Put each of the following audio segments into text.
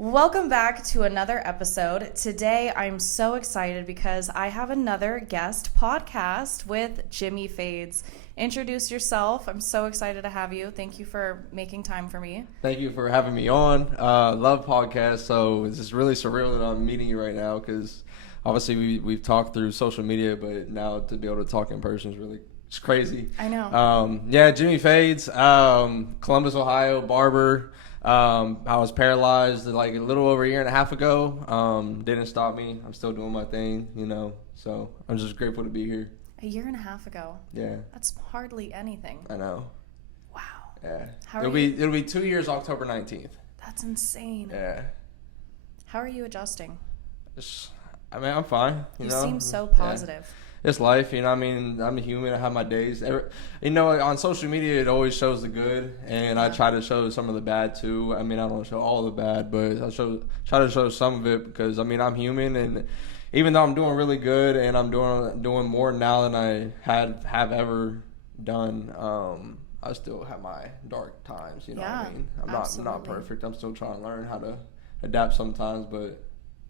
Welcome back to another episode. Today I'm so excited because I have another guest podcast with Jimmy FADEZ. Introduce yourself. I'm so excited to have you. Thank you for making time for me. Thank you for having me on. Love podcasts, so it's just really surreal that I'm meeting you right now because obviously we've talked through social media, but now to be able to talk in person is really it's crazy. I know. Jimmy FADEZ, Columbus, Ohio, Barber. I was paralyzed like a little over a year and a half ago. Didn't stop me. I'm still doing my thing, so I'm just grateful to be here. A year and a half ago. Yeah. That's hardly anything. I know. Wow. Yeah. How are It'll be 2 years October 19th. That's insane. Yeah. How are you adjusting? I'm fine. You seem so positive. Yeah. It's life, I'm a human. I have my days. On social media, it always shows the good, and I try to show some of the bad too. I don't show all the bad, but I try to show some of it because I'm human, and even though I'm doing really good and I'm doing more now than I have ever done, I still have my dark times. What I mean? I'm not perfect. I'm still trying to learn how to adapt sometimes, but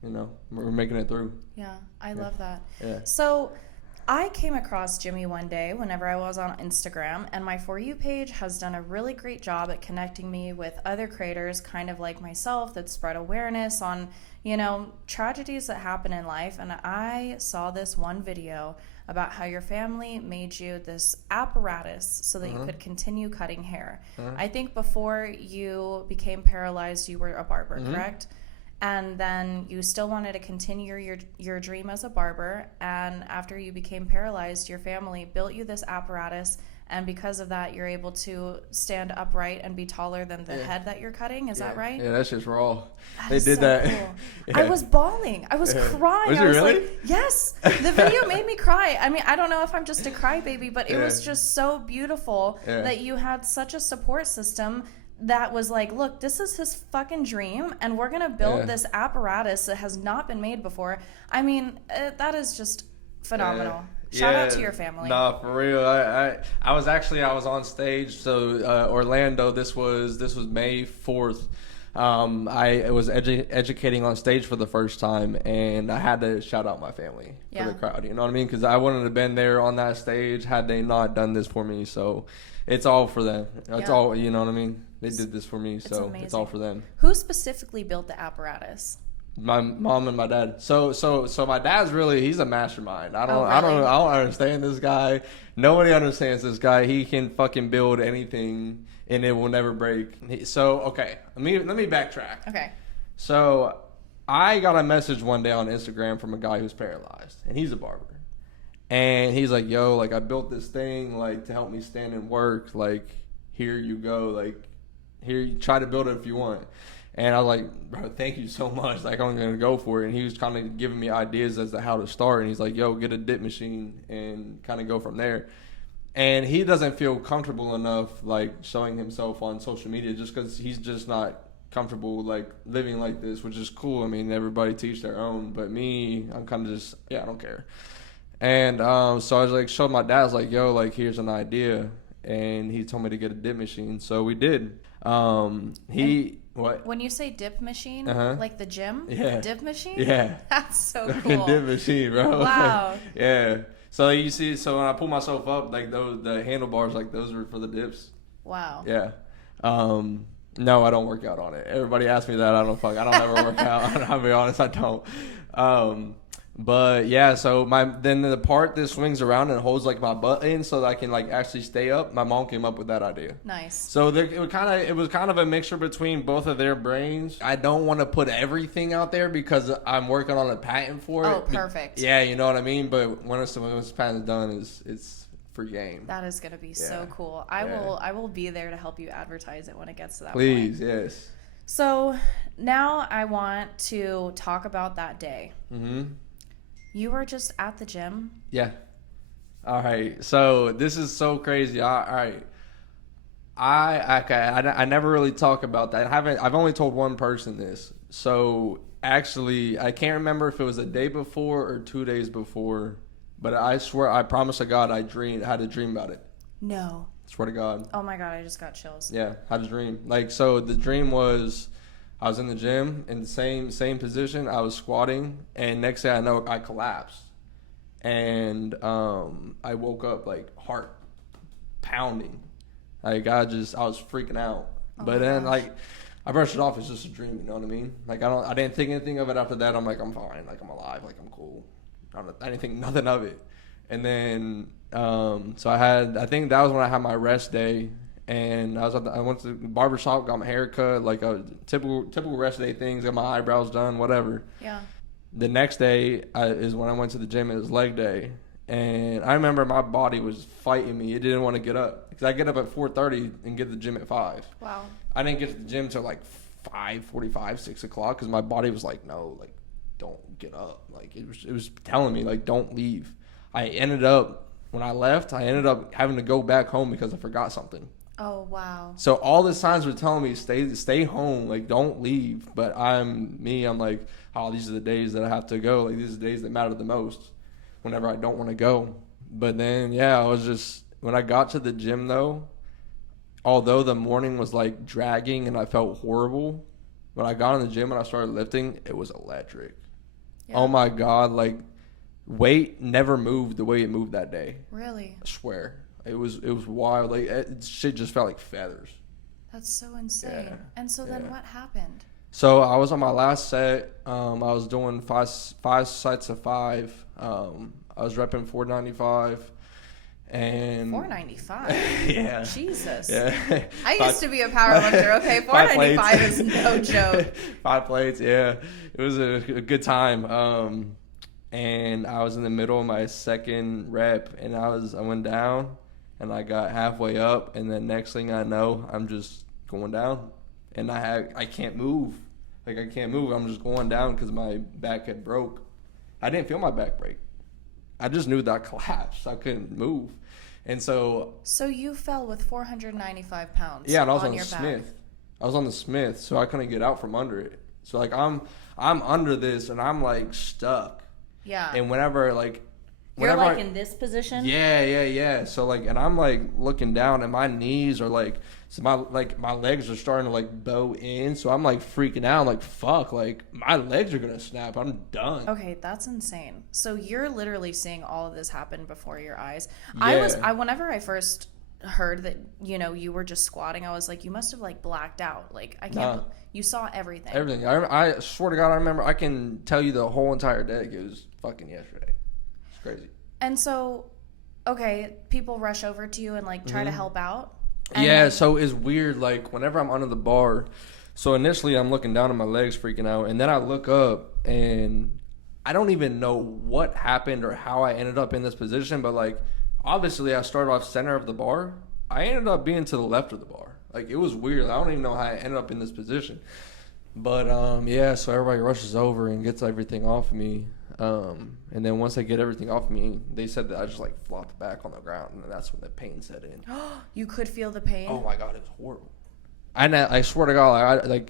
we're making it through. Yeah, I love that. Yeah. So I came across Jimmy one day whenever I was on Instagram, and my For You page has done a really great job at connecting me with other creators kind of like myself that spread awareness on, tragedies that happen in life. And I saw this one video about how your family made you this apparatus so that you could continue cutting hair. I think before you became paralyzed, you were a barber, correct? And then you still wanted to continue your dream as a barber, and after you became paralyzed, your family built you this apparatus, and because of that, you're able to stand upright and be taller than the head that you're cutting. Is that right? Yeah, that's just raw. They did so that. Cool. Yeah. I was bawling. I was crying. Was you really? Like, yes. The video made me cry. I don't know if I'm just a crybaby, but it was just so beautiful that you had such a support system that was like, look, this is his fucking dream, and we're gonna build this apparatus that has not been made before. That is just phenomenal. Shout out to your family. No, for real. I was on stage. So Orlando. This was May 4th. I was educating on stage for the first time, and I had to shout out my family for the crowd. You know what I mean? Because I wouldn't have been there on that stage had they not done this for me. So it's all for them. It's all, you know what I mean? They did this for me, so it's all for them. Who specifically built the apparatus? My mom and my dad. So my dad's he's a mastermind. I don't understand this guy. Nobody understands this guy. He can fucking build anything and it will never break. Okay, let me backtrack. Okay. So I got a message one day on Instagram from a guy who's paralyzed, and he's a barber. And he's like, yo, like, I built this thing, like, to help me stand and work. Like, here you go. Like, here, you try to build it if you want. And I was like, bro, thank you so much. Like, I'm going to go for it. And he was kind of giving me ideas as to how to start. And he's like, yo, get a dip machine and kind of go from there. And he doesn't feel comfortable enough, like, showing himself on social media just because he's just not comfortable, like, living like this, which is cool. Everybody teach their own. But me, I'm kind of just, I don't care. And so I was like, showed my dad, I was like, yo, like, here's an idea. And he told me to get a dip machine. So we did. What? When you say dip machine, like the gym? Yeah. Dip machine? Yeah. That's so cool. Dip machine, bro. Wow. Yeah. So you see, when I pull myself up, like, the handlebars, like, those are for the dips. Wow. Yeah. No, I don't work out on it. Everybody asks me that. I don't ever work out. I'll be honest, I don't. But yeah, so then the part that swings around and holds like my butt in so that I can like actually stay up. My mom came up with that idea. Nice. So it was kind of a mixture between both of their brains. I don't want to put everything out there because I'm working on a patent for it. Oh, perfect. Yeah, you know what I mean. But when this patent's done, it's for game. That is gonna be so cool. I will be there to help you advertise it when it gets to that Please, point. yes. So now I want to talk about that day. Mm-hmm. You were just at the gym? Yeah. All right. So this is so crazy. All right. I never really talk about that. I've only told one person this. So actually, I can't remember if it was a day before or 2 days before, but I swear, I promise to God, I had a dream about it. No. Swear to God. Oh my God, I just got chills. Yeah, had a dream. Like, so the dream was, I was in the gym in the same position. I was squatting, and next thing I know, I collapsed, and I woke up like heart pounding, like I was freaking out. Oh But then gosh. like I brushed it off. It's just a dream, you know what I mean? Like I didn't think anything of it after that. I'm like, I'm fine, like I'm alive, like I'm cool. I didn't think nothing of it. And then so I think that was when I had my rest day. And I went to the barber shop, got my hair cut, like a typical rest day things, got my eyebrows done, whatever. Yeah. The next day is when I went to the gym. It was leg day, and I remember my body was fighting me. It didn't want to get up because I get up at 4:30 and get to the gym at 5. Wow. I didn't get to the gym till like 5:45, 6 o'clock because my body was like, no, like don't get up. Like it was telling me like don't leave. When I left, I ended up having to go back home because I forgot something. Oh wow. So all the signs were telling me stay home, like don't leave. But I'm like, oh, these are the days that I have to go. Like these are the days that matter the most. Whenever I don't want to go. But then I was just when I got to the gym though, although the morning was like dragging and I felt horrible, when I got in the gym and I started lifting, it was electric. Yeah. Oh my God, like weight never moved the way it moved that day. Really? I swear. It was wild. Like shit just felt like feathers. That's so insane. Yeah. And so then what happened? So I was on my last set. I was doing five sets of 5. I was repping 495. And 495. Yeah. Jesus. Yeah. I used to be a powerlifter. Okay, 495 is no joke. 5 plates. Yeah, it was a good time. And I was in the middle of my second rep, and I went down, and I got halfway up, and then next thing I know, I'm just going down, and I can't move. Like I can't move. I'm just going down because my back had broke. I didn't feel my back break. I just knew that I collapsed. I couldn't move. And so you fell with 495 pounds. Yeah, and I was on your the back. Smith. I was on the Smith, so I couldn't get out from under it. So like I'm under this, and I'm like stuck. Yeah. And whenever you're like in this position? Yeah. So like, and I'm like looking down, and my knees are like, so my legs are starting to like bow in. So I'm like freaking out. I'm like, fuck, like my legs are gonna snap. I'm done. Okay, that's insane. So you're literally seeing all of this happen before your eyes. Yeah. Whenever I first heard that, you were just squatting, I was like, you must have like blacked out. Like I can't. You saw everything. Everything. I swear to God, I remember. I can tell you the whole entire day. It was fucking yesterday. It's crazy. And so, okay, people rush over to you and like try to help out. Yeah, so it's weird. Like whenever I'm under the bar, so initially I'm looking down at my legs freaking out, and then I look up and I don't even know what happened or how I ended up in this position. But like obviously I started off center of the bar. I ended up being to the left of the bar. Like it was weird. I don't even know how I ended up in this position. But so everybody rushes over and gets everything off of me. And then once they get everything off me, they said that I just like flopped back on the ground, and that's when the pain set in. You could feel the pain. Oh my God, it was horrible. I swear to God,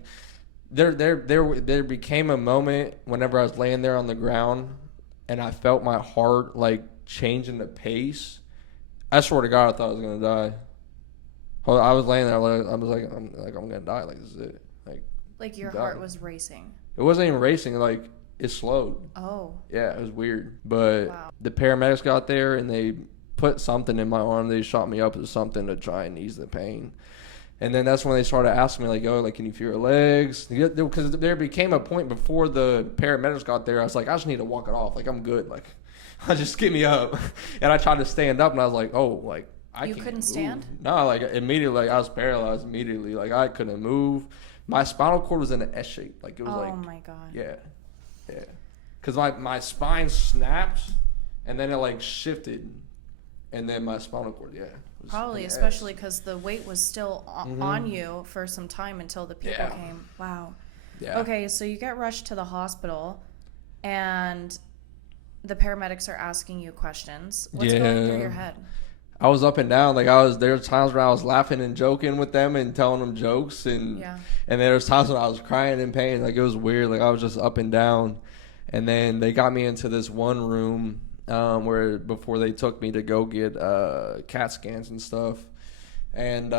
there became a moment whenever I was laying there on the ground, and I felt my heart like changing the pace. I swear to God, I thought I was gonna die. I was laying there, I was like, I'm gonna die. Like this is it. Like your heart was racing. It wasn't even racing. Like it slowed. Oh. Yeah, it was weird. But the paramedics got there and they put something in my arm. They shot me up with something to try and ease the pain. And then that's when they started asking me, like, oh, like, can you feel your legs? Because there became a point before the paramedics got there. I was like, I just need to walk it off. Like, I'm good. Like, just get me up. And I tried to stand up, and I was like, oh, like, I can't. You couldn't stand? No, like, immediately, like, I was paralyzed immediately. Like, I couldn't move. My spinal cord was in an S shape. Like, it was like. Oh, my God. Yeah. Yeah. Because my spine snapped, and then it, like, shifted. And then my spinal cord, Probably, especially because the weight was still on you for some time until the people came. Wow. Yeah. Okay, so you get rushed to the hospital, and the paramedics are asking you questions. What's going through your head? I was up and down. Like there were times where I was laughing and joking with them and telling them jokes, and there was times when I was crying in pain. Like it was weird. Like I was just up and down, and then they got me into this one room. Where before they took me to go get CAT scans and stuff, And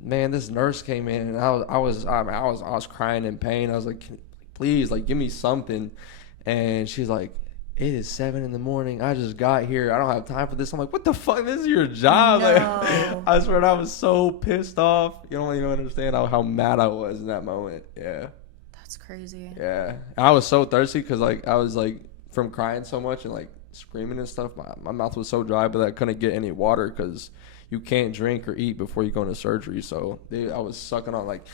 man, this nurse came in, and I was crying in pain. I was like, please, like, give me something. And she's like, it is 7 a.m. I just got here. I don't have time for this. I'm like, what the fuck? This is your job. No. Like, I swear, I was so pissed off. You don't even understand how mad I was in that moment. Yeah. That's crazy. Yeah. And I was so thirsty because, like, I was, like, from crying so much and, like, screaming and stuff. My mouth was so dry, but I couldn't get any water because you can't drink or eat before you go into surgery. So I was sucking on, like,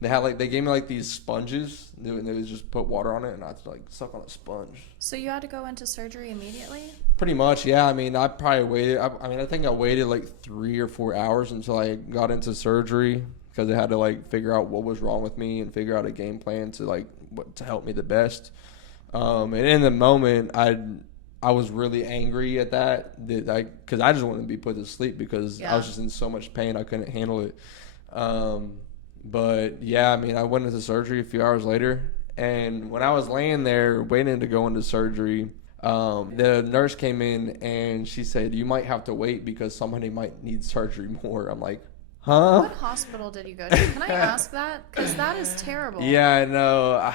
they gave me like these sponges, and they would just put water on it, and I'd like suck on a sponge. So you had to go into surgery immediately? Pretty much, yeah. I mean, I probably waited. I think I waited like 3 or 4 hours until I got into surgery because they had to like figure out what was wrong with me and figure out a game plan to help me the best. And in the moment, I was really angry at because I just wanted to be put to sleep because I was just in so much pain I couldn't handle it. But yeah, I mean, I went into surgery a few hours later, and when I was laying there waiting to go into surgery, the nurse came in and she said, you might have to wait because somebody might need surgery more. I'm like, huh? What hospital did you go to? Can I ask that? Because that is terrible. Yeah, I know.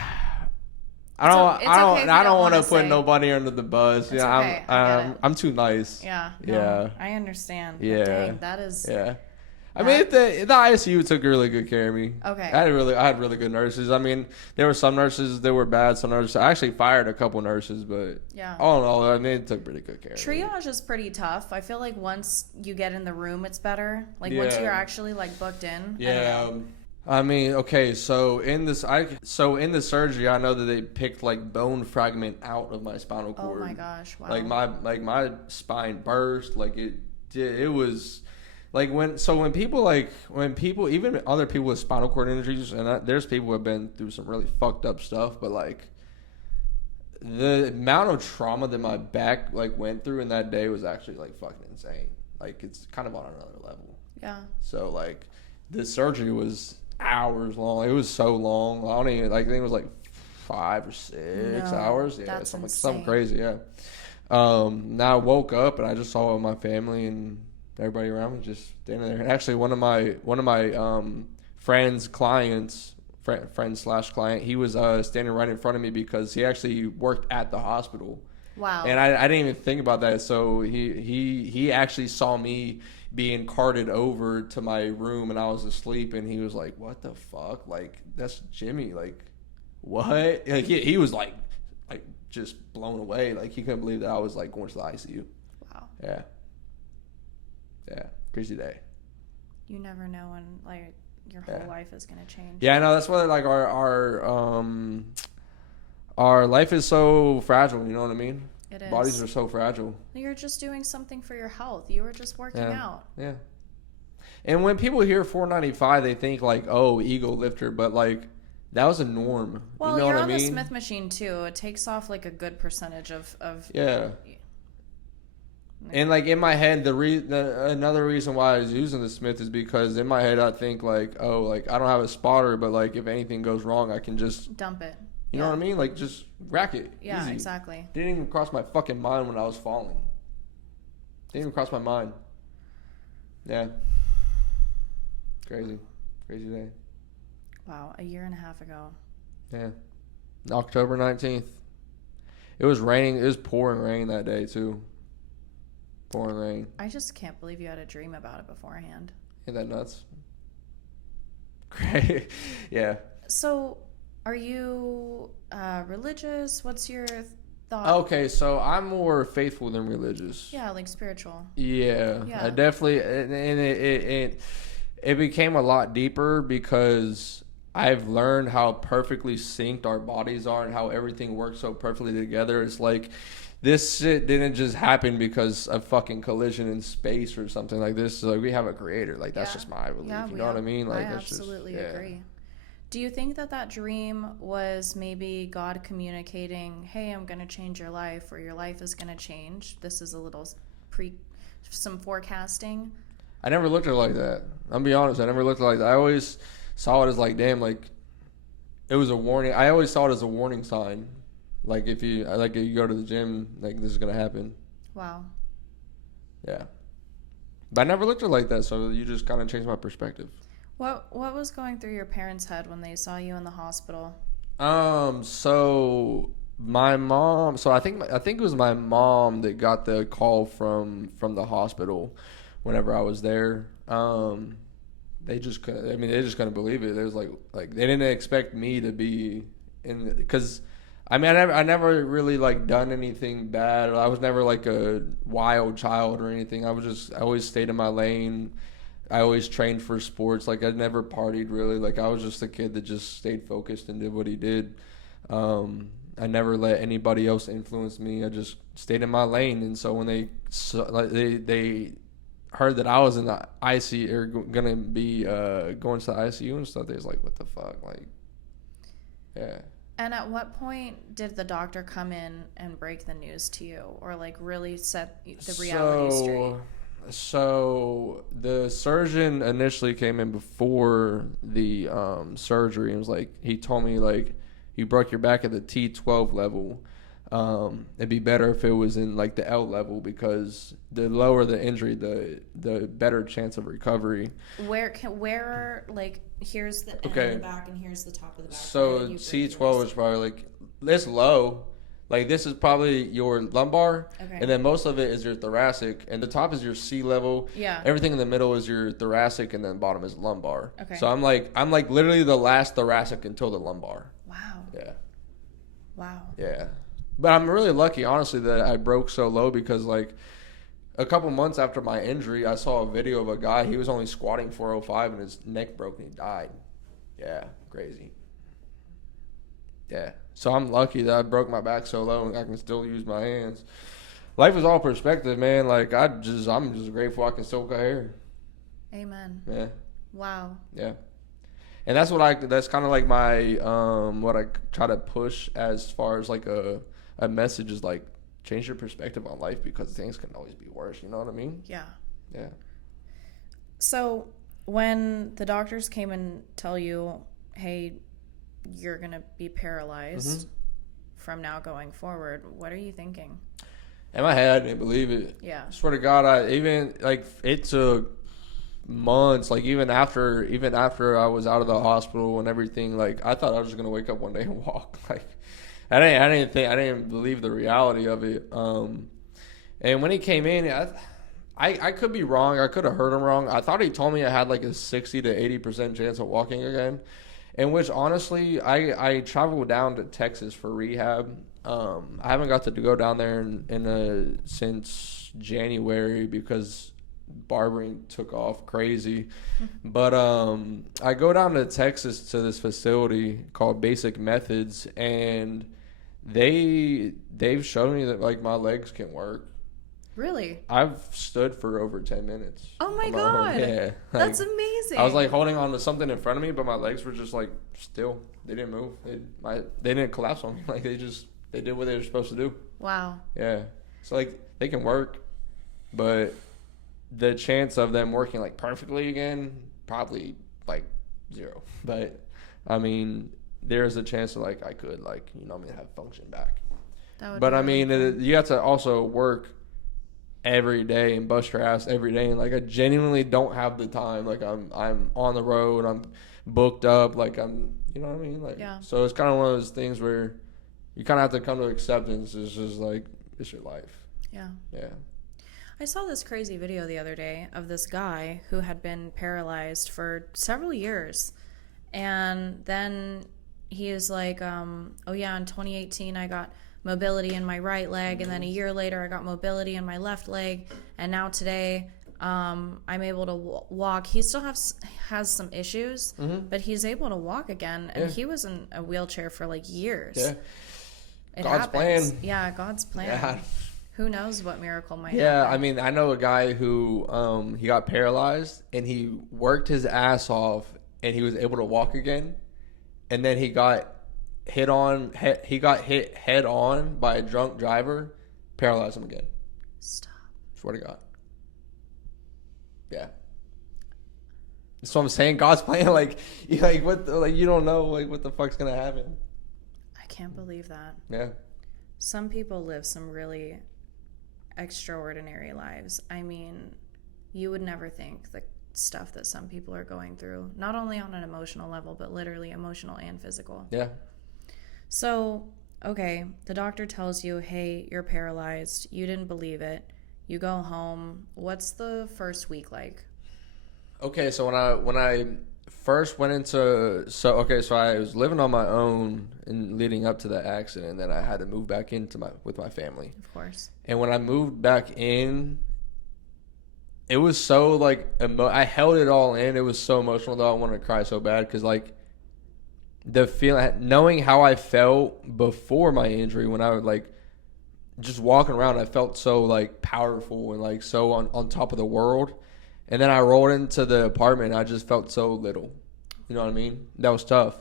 I don't want to put nobody under the bus. It's Yeah, okay. I'm too nice. Yeah. No, yeah. I understand. Yeah. But dang, that is. Yeah. I mean, the ICU took really good care of me. Okay. I had really good nurses. I mean, there were some nurses that were bad. Some nurses, I actually fired a couple nurses, but all in all, I mean, it took pretty good care of me. Triage is pretty tough. I feel like once you get in the room, it's better. Like once you're actually like booked in. Yeah. I mean, okay, so in the surgery, I know that they picked like bone fragment out of my spinal cord. Oh my gosh! Wow. Like my spine burst. Like it was. Like when people even other people with spinal cord injuries, and there's people who have been through some really fucked up stuff, but like the amount of trauma that my back like went through in that day was actually like fucking insane. Like it's kind of on another level. Yeah. So like the surgery was hours long. It was so long. I don't even I think it was like 5 or 6 hours. Yeah, that's something crazy. Yeah. Now I woke up and I just saw my family and everybody around me just standing there. And actually, one of my friends' clients, friend/client, he was standing right in front of me because he actually worked at the hospital. Wow. And I didn't even think about that. So he actually saw me being carted over to my room, and I was asleep. And he was like, "What the fuck? Like that's Jimmy? Like what?" Like he was like just blown away. Like he couldn't believe that I was like going to the ICU. Wow. Yeah. Yeah, crazy day. You never know when like your whole life is gonna change. Yeah, no, that's why like our life is so fragile. You know what I mean? It is. Bodies are so fragile. You're just doing something for your health. You were just working out. Yeah. And when people hear 495, they think like, oh, ego lifter, but like that was a norm. Well, you know you're what on I mean? the Smith machine too. It takes off like a good percentage of yeah. And like in my head, another reason why I was using the Smith is because in my head I think like, oh, like I don't have a spotter, but like if anything goes wrong, I can just dump it. You know what I mean? Like just rack it. Yeah, easy. Exactly. Didn't even cross my fucking mind when I was falling. Didn't even cross my mind. Yeah. Crazy day. Wow, a year and a half ago. Yeah. October 19th. It was raining. It was pouring rain that day too. Pouring rain. I just can't believe you had a dream about it beforehand. Ain't that nuts? Great. Yeah. So, are you religious? What's your thought? Okay, so I'm more faithful than religious. Yeah, like spiritual. Yeah. I definitely, and it became a lot deeper because I've learned how perfectly synced our bodies are and how everything works so perfectly together. It's like this shit didn't just happen because of fucking collision in space or something like this. So like we have a creator. Like that's just my belief. You know what I mean? Like I absolutely agree. Do you think that dream was maybe God communicating, hey, I'm going to change your life, or your life is going to change? This is a little some forecasting. I never looked at it like that. I'll be honest. I never looked at it like that. I always saw it as like, damn, like it was a warning. I always saw it as a warning sign. Like if you go to the gym, like this is going to happen. Wow. Yeah. But I never looked at it like that, so you just kind of changed my perspective. What was going through your parents' head when they saw you in the hospital? So my mom. So I think it was my mom that got the call from the hospital whenever I was there. They just couldn't. I mean, they just couldn't believe it. It was like they didn't expect me to be in, because I mean, I never really like done anything bad. I was never like a wild child or anything. I always stayed in my lane. I always trained for sports. Like I never partied really. Like I was just a kid that just stayed focused and did what he did. I never let anybody else influence me. I just stayed in my lane. And so when they heard that I was in the ICU or gonna be going to the ICU and stuff, they was like, "What the fuck?" Like, yeah. And at what point did the doctor come in and break the news to you, or like really set the reality straight? So the surgeon initially came in before the surgery and was like, he told me like, you broke your back at the T12 level. It'd be better if it was in like the L level, because the lower the injury, the better chance of recovery. Where like here's the end of the back and here's the top of the back. So T12 is probably like this low. Like this is probably your lumbar, and then most of it is your thoracic, and the top is your C level. Yeah. Everything in the middle is your thoracic, and then bottom is lumbar. Okay. So I'm like literally the last thoracic until the lumbar. Wow. Yeah. Wow. Yeah. But I'm really lucky, honestly, that I broke so low, because like a couple months after my injury, I saw a video of a guy. He was only squatting 405 and his neck broke and he died. Yeah, crazy. Yeah. So I'm lucky that I broke my back so low and I can still use my hands. Life is all perspective, man. Like I'm just grateful I can still cut hair. Amen. Yeah. Wow. Yeah. And that's kind of like my what I try to push as far as like a message is like, change your perspective on life, because things can always be worse. You know what I mean? Yeah. Yeah. So when the doctors came and tell you, hey, you're going to be paralyzed from now going forward, what are you thinking? In my head, I didn't believe it. Yeah. I swear to God, it took months. Like even after I was out of the hospital and everything, like I thought I was just gonna wake up one day and walk. Like I didn't believe the reality of it. And when he came in, I could be wrong. I could have heard him wrong. I thought he told me I had like a 60 to 80% chance of walking again. In which, honestly, I traveled down to Texas for rehab. I haven't got to go down there since January, because barbering took off crazy. But I go down to Texas to this facility called Basic Methods, and they've shown me that like my legs can work. Really? I've stood for over 10 minutes. Oh my God. Yeah. That's amazing. I was like holding on to something in front of me, but my legs were just like still. They didn't move. They didn't collapse on me. Like they did what they were supposed to do. Wow. Yeah. So like they can work, but the chance of them working like perfectly again, probably like 0. But I mean, there's a chance that like I could like, have function back. But I mean, you have to also work every day and bust your ass every day, and like I genuinely don't have the time. Like I'm on the road, I'm booked up, like I'm, you know what I mean? Like yeah. So it's kind of one of those things where you kind of have to come to acceptance. It's just like it's your life. Yeah. Yeah. I saw this crazy video the other day of this guy who had been paralyzed for several years, and then he is like, oh yeah, in 2018 I got mobility in my right leg, and then a year later I got mobility in my left leg, and now today I'm able to walk. He still has some issues, but he's able to walk again, and he was in a wheelchair for like years. Yeah. It God's happens. plan. Yeah, God's plan. Yeah. Who knows what miracle might happen. happen. I mean, I know a guy who he got paralyzed, and he worked his ass off, and he was able to walk again, and then he got hit head on by a drunk driver, paralyzed him again. Stop. Swear to God. Yeah. That's what I'm saying. God's plan. Like you don't know like what the fuck's gonna happen. I can't believe that. Yeah. Some people live some really extraordinary lives. I mean, you would never think the stuff that some people are going through, not only on an emotional level, but literally emotional and physical. Yeah. So, okay, the doctor tells you, hey, you're paralyzed. You didn't believe it. You go home. What's the first week like? Okay, so when I first went into so I was living on my own and leading up to the accident, and then I had to move back with my family. Of course. And when I moved back in, it was so like I held it all in. It was so emotional though. I wanted to cry so bad because like the feeling, knowing how I felt before my injury, when I would like just walking around, I felt so like powerful and like so on top of the world. And then I rolled into the apartment and I just felt so little. You know what I mean? That was tough.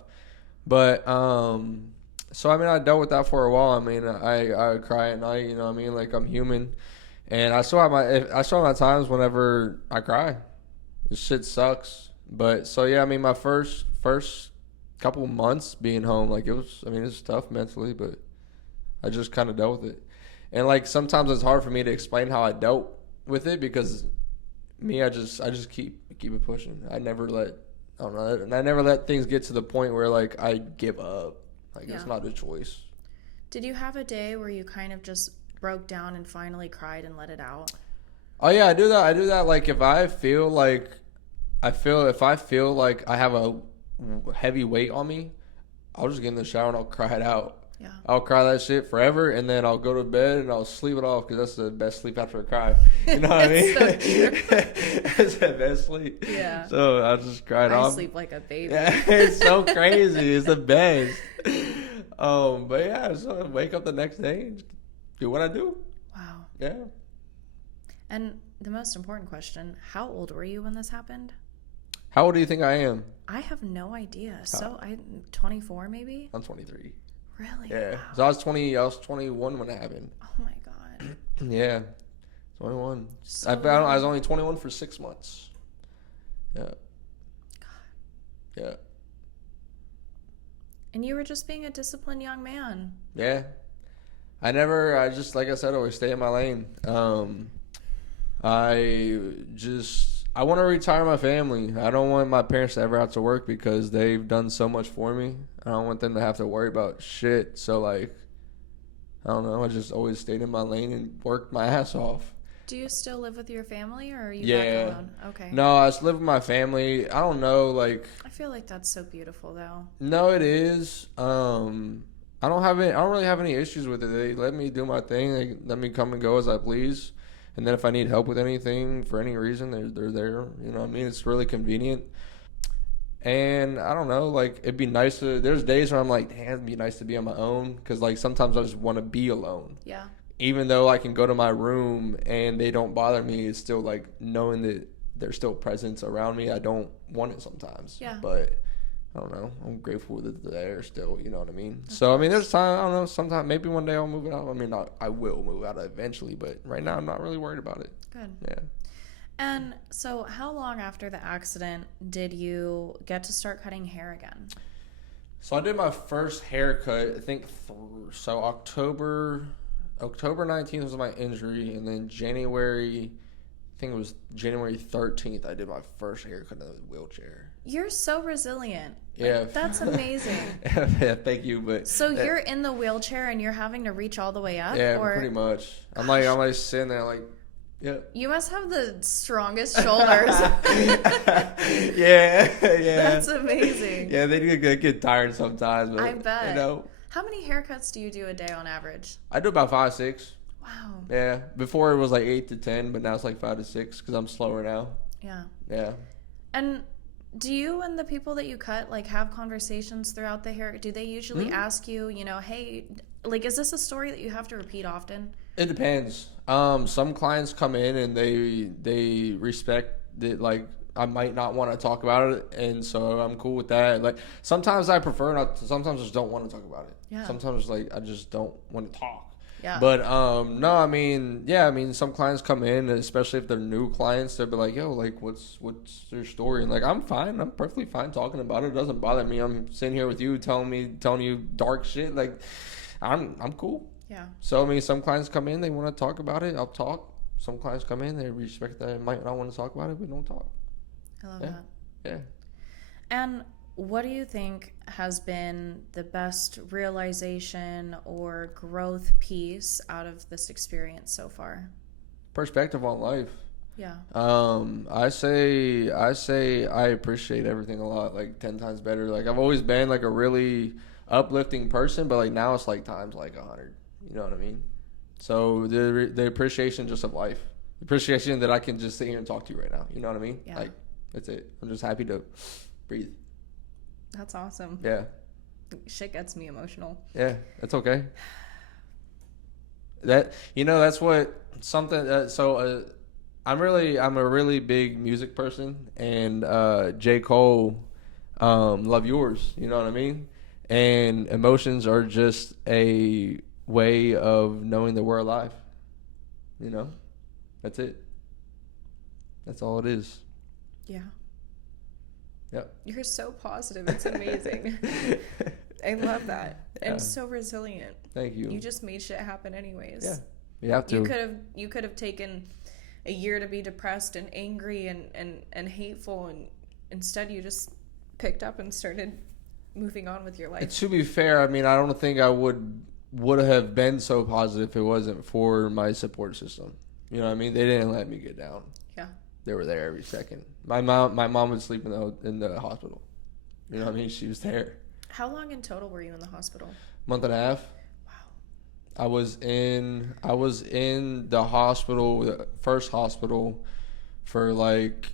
But so I mean I dealt with that for a while. I mean I would cry at night, you know what I mean? Like I'm human. And I still have my times whenever I cry. This shit sucks. But so yeah, I mean my first couple months being home, like it's tough mentally, but I just kind of dealt with it. And like sometimes it's hard for me to explain how I dealt with it because I just keep it pushing. I never let things get to the point where like I give up. Like It's not a choice. Did you have a day where you kind of just broke down and finally cried and let it out? Oh yeah, I do that like if I feel like I have a heavy weight on me, I'll just get in the shower and I'll cry it out. Yeah. I'll cry that shit forever, and then I'll go to bed and I'll sleep it off because that's the best sleep after a cry. You know what I mean? So true. It's the best sleep. Yeah. So I'll just cry it off. I sleep like a baby. Yeah, it's so crazy. It's the best. But yeah, so I wake up the next day and do what I do. Wow. Yeah. And the most important question, how old were you when this happened? How old do you think I am? I have no idea. So I'm 24 maybe? I'm 23. Really? Yeah. Wow. So I was 21 when it happened. Oh my God. Yeah. 21. So I was only 21 for 6 months. Yeah. God. Yeah. And you were just being a disciplined young man. Yeah. I just, like I said, always stay in my lane. I want to retire my family. I don't want my parents to ever have to work because they've done so much for me. I don't want them to have to worry about shit. So, like, I don't know. I just always stayed in my lane and worked my ass off. Do you still live with your family or are you back alone? Okay. No, I just live with my family. I don't know, like... I feel like that's so beautiful, though. No, it is. I don't really have any issues with it. They let me do my thing. They let me come and go as I please. And then if I need help with anything for any reason, they're there. You know what I mean? It's really convenient. And I don't know, like, it'd be nice to... There's days where I'm like, damn, it'd be nice to be on my own. Because, like, sometimes I just want to be alone. Yeah. Even though I can go to my room and they don't bother me, it's still, like, knowing that there's still presence around me. I don't want it sometimes. Yeah. But... I don't know. I'm grateful that they're there still. You know what I mean? So, I mean, there's time. I don't know. Sometime, maybe one day I'll move out. I mean, I will move out eventually, but right now I'm not really worried about it. Good. Yeah. And so how long after the accident did you get to start cutting hair again? So I did my first haircut, I think, October 19th was my injury, and then January 13th, I did my first haircut in the wheelchair. You're so resilient. Yeah. Like, that's amazing. Yeah, thank you. But so you're in the wheelchair and you're having to reach all the way up? Yeah, or? pretty much. I'm like sitting there like, yeah. You must have the strongest shoulders. Yeah. That's amazing. Yeah, they do get tired sometimes. But, I bet. You know. How many haircuts do you do a day on average? I do about 5, 6. Wow. Yeah. Before it was like 8 to 10, but now it's like 5 to 6 because I'm slower now. Yeah. Yeah. And do you and the people that you cut like have conversations throughout the hair? Do they usually ask you, you know, hey, like, is this a story that you have to repeat often? It depends. Some clients come in and they respect that, like, I might not want to talk about it, and so I'm cool with that. Like, sometimes I prefer not to, sometimes I just don't want to talk about it. Yeah. Sometimes, like, I just don't want to talk. Yeah. But no, I mean, some clients come in, especially if they're new clients, they'll be like, yo, like, what's your story? And like, I'm fine. I'm perfectly fine talking about it. It doesn't bother me. I'm sitting here with you telling you dark shit. Like, I'm cool. Yeah. So, I mean, some clients come in, they want to talk about it. I'll talk. some clients come in, they respect that I might not want to talk about it, we don't talk. I love that. Yeah. And what do you think has been the best realization or growth piece out of this experience so far? Perspective on life. Yeah. I say I appreciate everything a lot, like 10 times better. Like I've always been like a really uplifting person, but like now it's like times like 100. You know what I mean? So the appreciation just of life, the appreciation that I can just sit here and talk to you right now. You know what I mean? Yeah. Like that's it. I'm just happy to breathe. That's awesome. Yeah. Shit gets me emotional. Yeah, that's okay. That's what something. I'm a really big music person, and J. Cole, Love Yours. You know what I mean? And emotions are just a way of knowing that we're alive. You know, that's it. That's all it is. Yeah. Yep. You're so positive. It's amazing. I love that. Yeah. And so resilient. Thank you. You just made shit happen anyways. Yeah. You have to. You could have taken a year to be depressed and angry and hateful, and instead you just picked up and started moving on with your life. And to be fair, I mean, I don't think I would have been so positive if it wasn't for my support system. You know what I mean? They didn't let me get down. Yeah. They were there every second. My mom would sleep in the hospital. You know what I mean? She was there. How long in total were you in the hospital? Month and a half. Wow. I was in the hospital, the first hospital, for like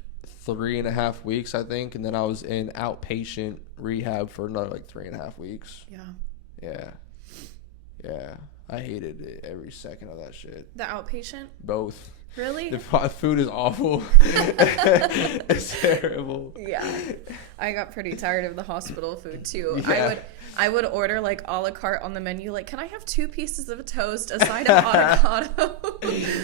3.5 weeks, I think, and then I was in outpatient rehab for another like 3.5 weeks. Yeah. Yeah. I hated it every second of that shit. The outpatient? Both. Really? The food is awful. It's terrible. Yeah. I got pretty tired of the hospital food too. Yeah. I would order like a la carte on the menu, like, can I have 2 pieces of toast, a side of avocado?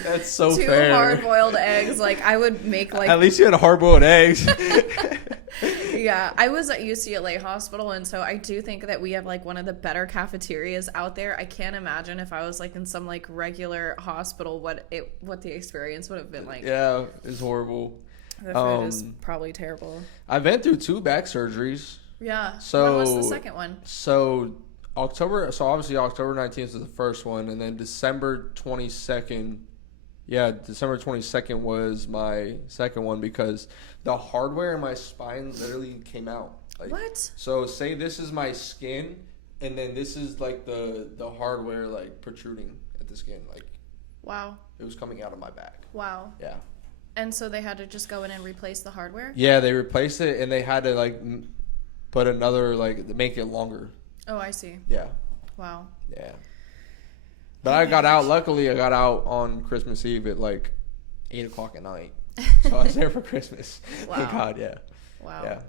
That's so 2 fair. hard-boiled eggs. Like, I would make like... At least you had hard-boiled eggs. Yeah, I was at UCLA Hospital, and so I do think that we have like one of the better cafeterias out there. I can't imagine if I was like in some like regular hospital what the experience would have been like. Yeah, it's horrible. The food is probably terrible. I've been through 2 back surgeries. Yeah. So when was the second one? So obviously October 19th is the first one, and then December 22nd. Yeah, December 22nd was my second one because the hardware in my spine literally came out. Like, what? So say this is my skin, and then this is like the hardware like protruding at the skin. Like, wow. It was coming out of my back. Wow. Yeah. And so they had to just go in and replace the hardware? Yeah, they replaced it, and they had to like put another, like, make it longer. Oh, I see. Yeah. Wow. Yeah. But I got out. Luckily, I got out on Christmas Eve at like 8 o'clock at night. So I was there for Christmas. Wow. Thank God, yeah. Wow. Yeah.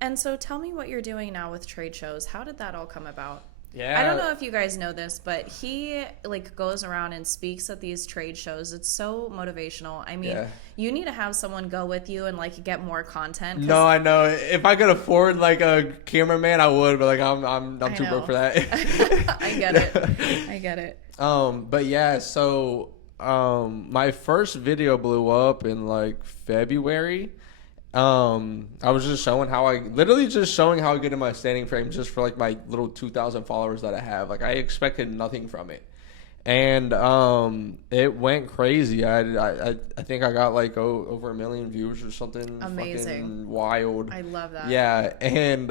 And so tell me what you're doing now with trade shows. How did that all come about? Yeah. I don't know if you guys know this, but he like goes around and speaks at these trade shows. It's so motivational. I mean, you need to have someone go with you and like get more content. No, I know. If I could afford like a cameraman, I would, but like I'm too broke for that. I get it. But yeah, so my first video blew up in like February. I was just showing how I get in my standing frame just for like my little 2,000 followers that I have. Like I expected nothing from it, and it went crazy. I think I got like over 1 million views or something. Amazing. Fucking wild. I love that. Yeah, and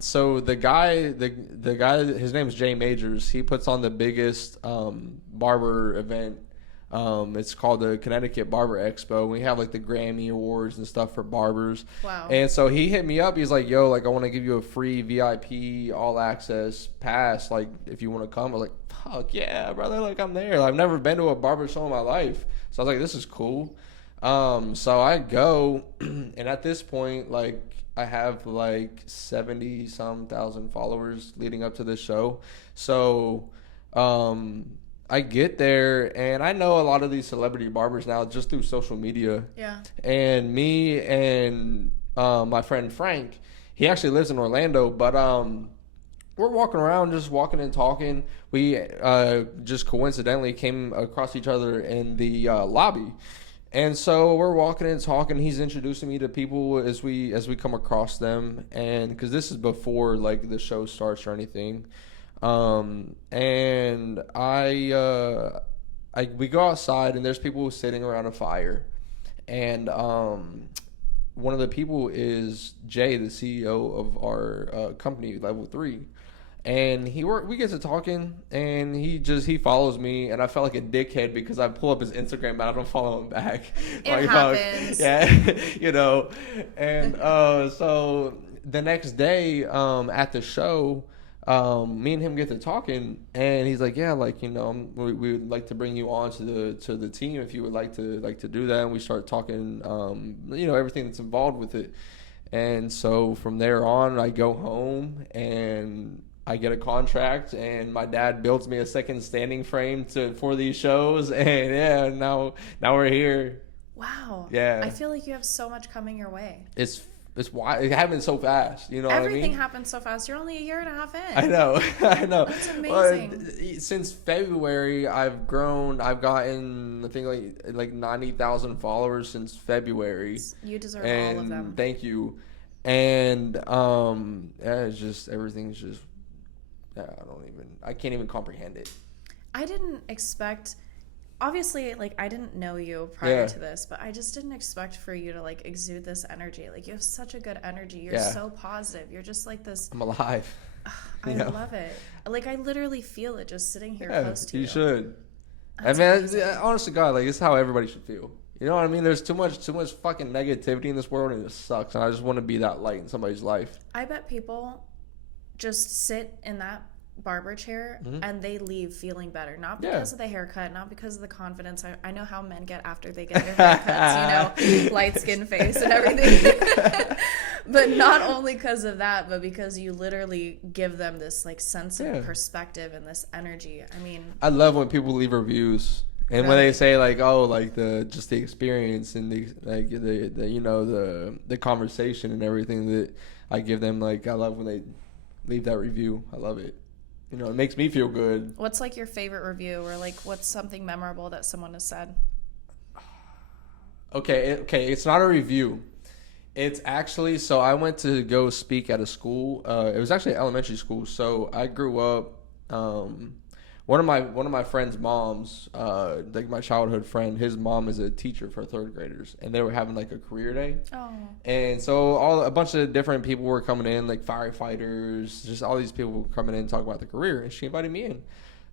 so the guy, his name is Jay Majors. He puts on the biggest barber event. It's called the Connecticut Barber Expo. We have like the Grammy Awards and stuff for barbers. Wow. And so he hit me up. He's like, yo, like I want to give you a free VIP all access pass. Like if you want to come. I was like, fuck yeah, brother. Like I'm there. I've never been to a barber show in my life. So I was like, this is cool. So I go and at this point, like I have like 70 some thousand followers leading up to this show. So, I get there, and I know a lot of these celebrity barbers now just through social media. Yeah. And me and my friend Frank, he actually lives in Orlando, but we're walking around, just walking and talking. We just coincidentally came across each other in the lobby. And so we're walking and talking. He's introducing me to people as we come across them, and because this is before like the show starts or anything. And we go outside, and there's people sitting around a fire, and one of the people is Jay, the CEO of our company, Level 3. And we get to talking, and he follows me, and I felt like a dickhead because I pull up his Instagram, but I don't follow him back. It happens. Yeah, And so the next day at the show, me and him get to talking, and he's like, yeah, like, we would like to bring you on to the team if you would like to do that. And we start talking, everything that's involved with it. And so from there on, I go home and I get a contract, and my dad builds me a second standing frame for these shows, and yeah, now we're here. Wow. Yeah. I feel like you have so much coming your way. It's why it happened so fast. You know Everything what I mean? happened so fast. You're only a year and a half in. I know. That's amazing. Since February, I've grown. I've gotten, I think, like 90,000 followers since February. You deserve all of them. Thank you. And it's just everything's just. I can't even comprehend it. I didn't expect, obviously, like, I didn't know you prior to this, but I just didn't expect for you to, like, exude this energy. Like, you have such a good energy. You're so positive. You're just like this. I'm alive. I love it. Like, I literally feel it just sitting here close to you. You should. That's amazing. Honest to God, like, this is how everybody should feel. You know what I mean? There's too much fucking negativity in this world, and it sucks. And I just want to be that light in somebody's life. I bet people just sit in that barber chair and they leave feeling better, not because of the haircut, not because of the confidence. I know how men get after they get their haircuts, light skin face and everything. But not only because of that, but because you literally give them this like sense of perspective and this energy. I mean, I love when people leave reviews. And when they say like, oh, like the experience and the conversation and everything that I give them, like, I love when they leave that review. I love it. It makes me feel good. What's like your favorite review, or like what's something memorable that someone has said? Okay, it's not a review. It's actually, so I went to go speak at a school. It was actually an elementary school. So I grew up. One of my friend's moms, like my childhood friend, his mom is a teacher for third graders, and they were having like a career day. Oh. And so a bunch of different people were coming in, like firefighters, just all these people were coming in and talking about the career, and she invited me in.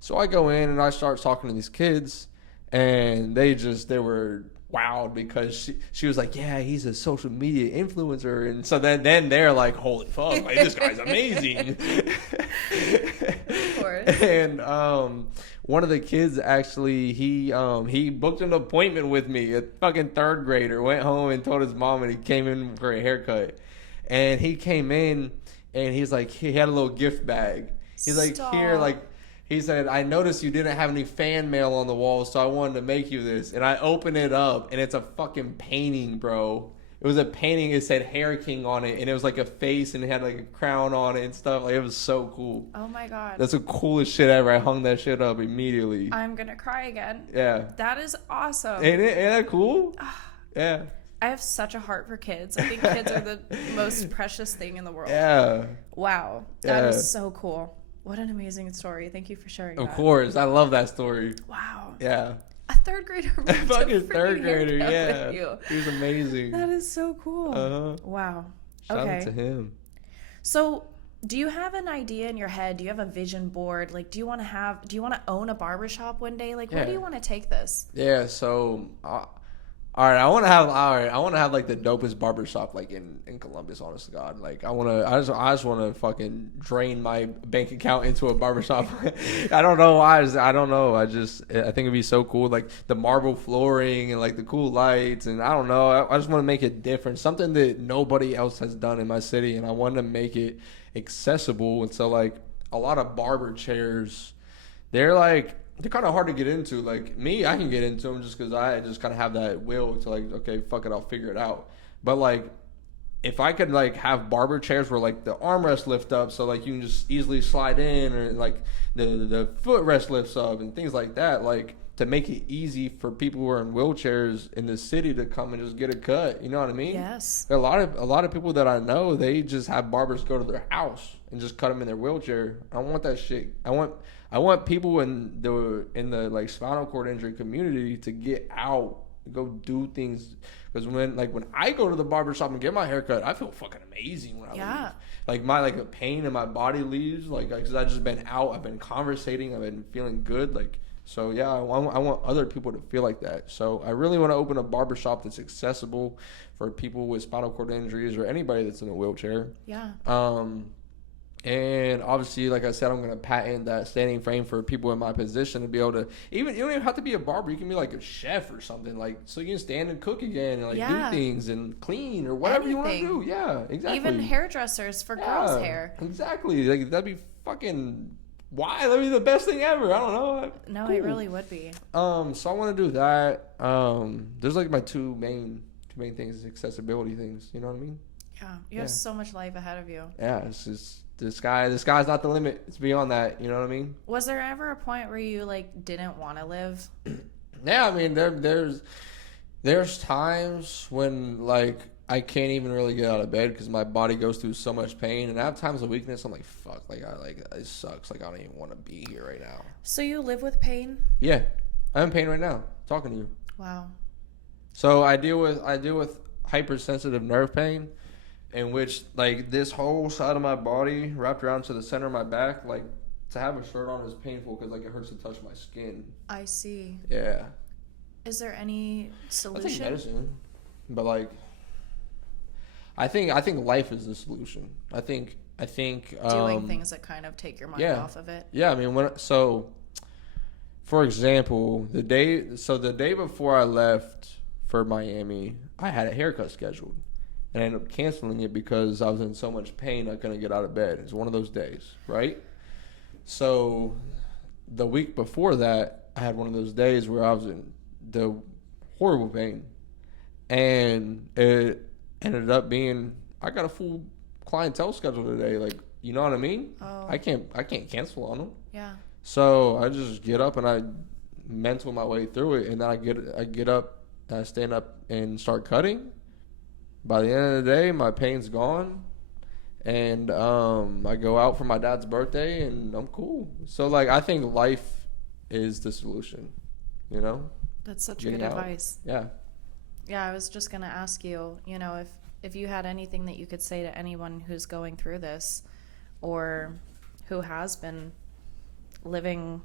So I go in and I start talking to these kids, and they were wowed because she was like, yeah, he's a social media influencer. And so then they're like, holy fuck, like, this guy's amazing. Of course. And one of the kids actually, he booked an appointment with me, a fucking third grader, went home and told his mom, and he came in for a haircut. And he came in and he's like, he had a little gift bag. He's like, Stop. Here, like, he said, I noticed you didn't have any fan mail on the wall, so I wanted to make you this. And I opened it up, and it's a fucking painting, bro. It was a painting. It said Hair King on it, and it was like a face, and it had like a crown on it and stuff. Like, it was so cool. Oh my God. That's the coolest shit ever. I hung that shit up immediately. I'm going to cry again. Yeah. That is awesome. Ain't that cool? Yeah. I have such a heart for kids. I think kids are the most precious thing in the world. Yeah. Wow. That is so cool. What an amazing story. Thank you for sharing that. Of course. I love that story. Wow. Yeah. A third grader. A fucking third grader, yeah. With you. He was amazing. That is so cool. Uh-huh. Wow. Shout out to him. So, do you have an idea in your head? Do you have a vision board? Like, do you want to own a barbershop one day? Like, where do you want to take this? Yeah, so I want to have like the dopest barbershop like in Columbus, honest to God. Like, I just want to fucking drain my bank account into a barbershop. I don't know why. I don't know. I think it'd be so cool, like the marble flooring and like the cool lights, and I don't know. I just want to make it different, something that nobody else has done in my city, and I want to make it accessible. And so like a lot of barber chairs, they're kind of hard to get into. Like me, I can get into them just because I just kind of have that will to like, okay, fuck it, I'll figure it out. But like if I could like have barber chairs where like the armrest lift up, so like you can just easily slide in, or like the footrest lifts up and things like that, like to make it easy for people who are in wheelchairs in the city to come and just get a cut. You know what I mean? Yes. There are a lot of people that I know, they just have barbers go to their house and just cut them in their wheelchair. I don't want that shit. I want people in the like spinal cord injury community to get out, go do things. Because when I go to the barber shop and get my haircut, I feel fucking amazing when I leave. Like a pain in my body leaves, like because I've just been out, I've been conversating, I've been feeling good, like. So yeah, I want other people to feel like that. So I really want to open a barber shop that's accessible for people with spinal cord injuries or anybody that's in a wheelchair. Yeah. And obviously, like I said, I'm going to patent that standing frame for people in my position to be able to, you don't even have to be a barber. You can be like a chef or something, like, so you can stand and cook again and like do things and clean or whatever you want to do. Yeah, exactly. Even hairdressers for girls' hair. Exactly. Like that'd be fucking, why? That'd be the best thing ever. I don't know. No, cool. It really would be. So I want to do that. There's like my two main things, accessibility things. You know what I mean? Yeah. You have so much life ahead of you. Yeah, it's just the sky's not the limit. It's beyond that. You know what I mean? Was there ever a point where you like didn't want to live? Yeah, I mean there's times when like I can't even really get out of bed because my body goes through so much pain, and I have times of weakness. I'm like, fuck, like it sucks. Like I don't even want to be here right now. So you live with pain? Yeah, I'm in pain right now talking to you. Wow. So I deal with hypersensitive nerve pain, in which like this whole side of my body wrapped around to the center of my back, like to have a shirt on is painful because like it hurts to touch my skin. I see. Yeah. Is there any solution? I take medicine, but like I think life is the solution. I think doing things that kind of take your mind off of it. Yeah, I mean for example, the day before I left for Miami, I had a haircut scheduled. And I ended up canceling it because I was in so much pain I couldn't get out of bed. It's one of those days, right? So the week before that, I had one of those days where I was in the horrible pain. And it ended up being, I got a full clientele schedule today. Like, you know what I mean? Oh. I can't cancel on them. Yeah. So I just get up and I mental my way through it. And then I get up, I stand up and start cutting. By the end of the day, my pain's gone, and I go out for my dad's birthday, and I'm cool. So, like, I think life is the solution, you know? That's such good advice. Yeah. Yeah, I was just going to ask you, you know, if you had anything that you could say to anyone who's going through this or who has been living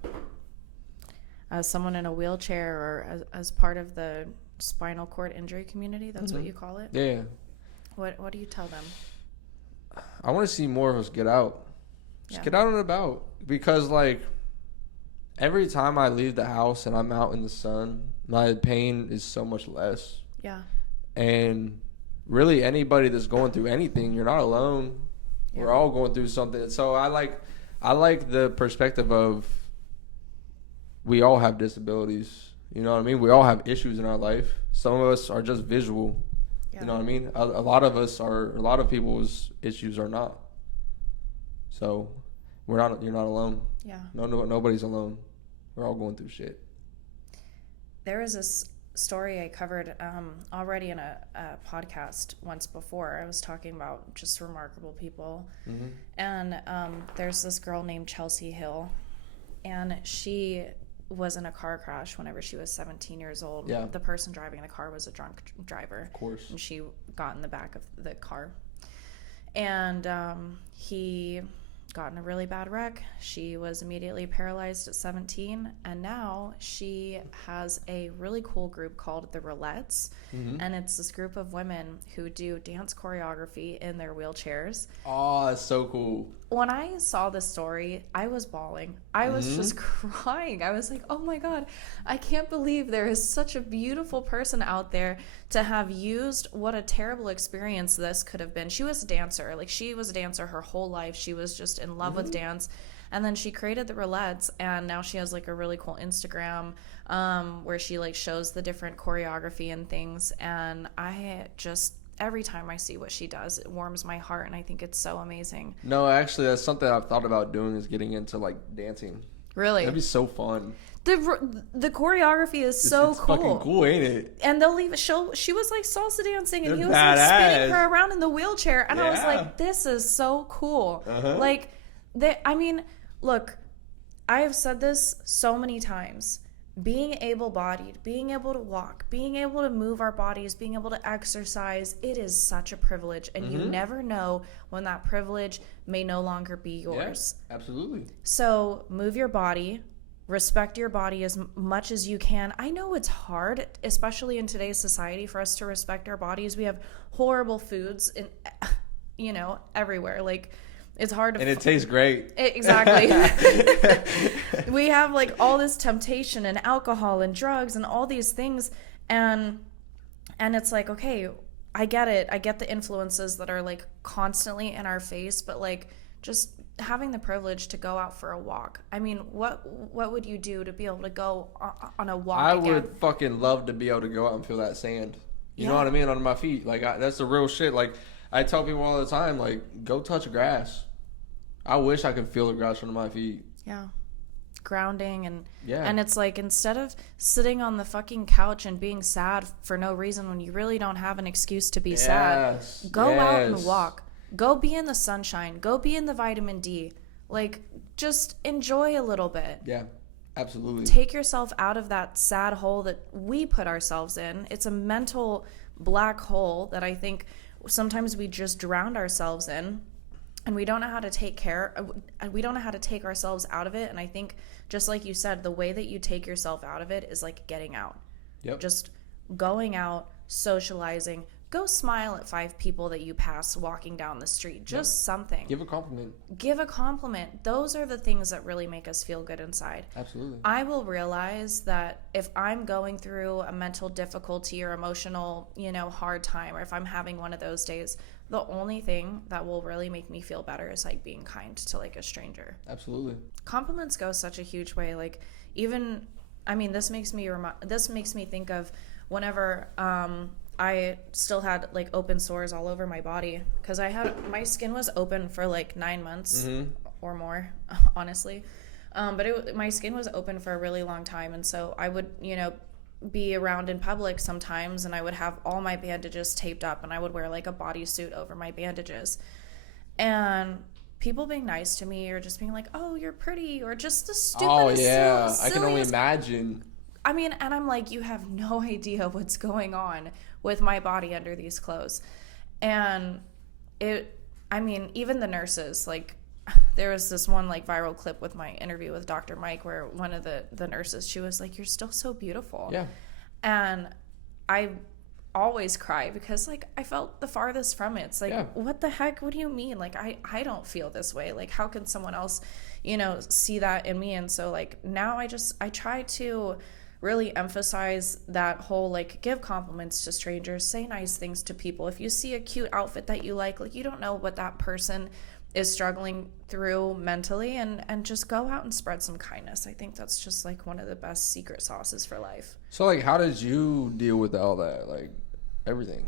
as someone in a wheelchair or as part of the spinal cord injury community, that's what you call it. Yeah. What do you tell them? I want to see more of us get out. Just get out and about, because like every time I leave the house and I'm out in the sun, my pain is so much less. Yeah. And really anybody that's going through anything, you're not alone. Yeah. We're all going through something. So I like the perspective of we all have disabilities. You know what I mean? We all have issues in our life. Some of us are just visual. Yeah. You know what I mean? A lot of people's issues are not. So you're not alone. Yeah. Nobody's alone. We're all going through shit. There was this story I covered already in a podcast once before. I was talking about just remarkable people. Mm-hmm. And there's this girl named Chelsea Hill, and she was in a car crash whenever she was 17 years old. Yeah. The person driving the car was a drunk driver. Of course. And she got in the back of the car. And he got in a really bad wreck. She was immediately paralyzed at 17, and now she has a really cool group called the Rolettes. Mm-hmm. And it's this group of women who do dance choreography in their wheelchairs. Oh, that's so cool. When I saw this story, I was bawling. I was just crying. I was like, oh my God, I can't believe there is such a beautiful person out there to have used what a terrible experience this could have been. She was a dancer. Like, she was a dancer her whole life. She was just in love with dance. And then she created the Rolettes, and now she has like a really cool Instagram where she like shows the different choreography and things. And I just, every time I see what she does, it warms my heart, and I think it's so amazing. No, actually, that's something I've thought about doing, is getting into like dancing. Really? That'd be so fun. The choreography is so it's cool. Fucking cool, ain't it? And they'll leave. She was like salsa dancing, and he was badass. like spinning her around in the wheelchair, and I was Yeah. like, this is so cool. Like, I mean, look, I have said this so many times. Being able-bodied, being able to walk, being able to move our bodies, being able to exercise, it is such a privilege, and you never know when that privilege may no longer be yours. Yeah, absolutely. So move your body, respect your body as much as you can. I know it's hard, especially in today's society, for us to respect our bodies. We have horrible foods in, everywhere. Like, it's hard to... And it tastes great. Exactly. We have like all this temptation and alcohol and drugs and all these things. And it's like, okay, I get it. I get the influences that are like constantly in our face, but like just having the privilege to go out for a walk. I mean, what would you do to be able to go on a walk I again? would fucking love to be able to go out and feel that sand. You know Yeah. what I mean? Under my feet. Like, that's the real shit. Like, I tell people all the time, like, go touch grass. I wish I could feel the grass under my feet. Yeah. Grounding and Yeah. and it's like, instead of sitting on the fucking couch and being sad for no reason when you really don't have an excuse to be sad, go out and walk. Go be in the sunshine. Go be in the vitamin D. Like, just enjoy a little bit. Yeah, absolutely. Take yourself out of that sad hole that we put ourselves in. It's a mental black hole that I think sometimes we just drown ourselves in, and we don't know how to we don't know how to take ourselves out of it. And I think, just like you said, the way that you take yourself out of it is like getting out. Yep. Just going out, socializing. Go smile at 5 people that you pass walking down the street. Just something. Give a compliment. Give a compliment. Those are the things that really make us feel good inside. Absolutely. I will realize that if I'm going through a mental difficulty or emotional, hard time, or if I'm having one of those days, the only thing that will really make me feel better is like being kind to like a stranger. Absolutely. Compliments go such a huge way. Like, even, I mean, this makes me think of whenever I still had like open sores all over my body, because my skin was open for like 9 months or more, honestly. But my skin was open for a really long time, and so I would, be around in public sometimes, and I would have all my bandages taped up, and I would wear like a bodysuit over my bandages, and people being nice to me or just being like, "Oh, you're pretty," or just the stupidest. Oh yeah, silliest, I can only imagine. I mean, and I'm like, you have no idea what's going on with my body under these clothes. And even the nurses, like, there was this one like viral clip with my interview with Dr. Mike where one of the nurses, she was like, "You're still so beautiful." Yeah. And I always cry because like I felt the farthest from it. It's like, What the heck? What do you mean? Like, I don't feel this way. Like, how can someone else, see that in me? And so like now I try to really emphasize that whole like, give compliments to strangers, say nice things to people. If you see a cute outfit that you like you don't know what that person is struggling through mentally, and just go out and spread some kindness. I think that's just like one of the best secret sauces for life. So like, how did you deal with all that, like everything?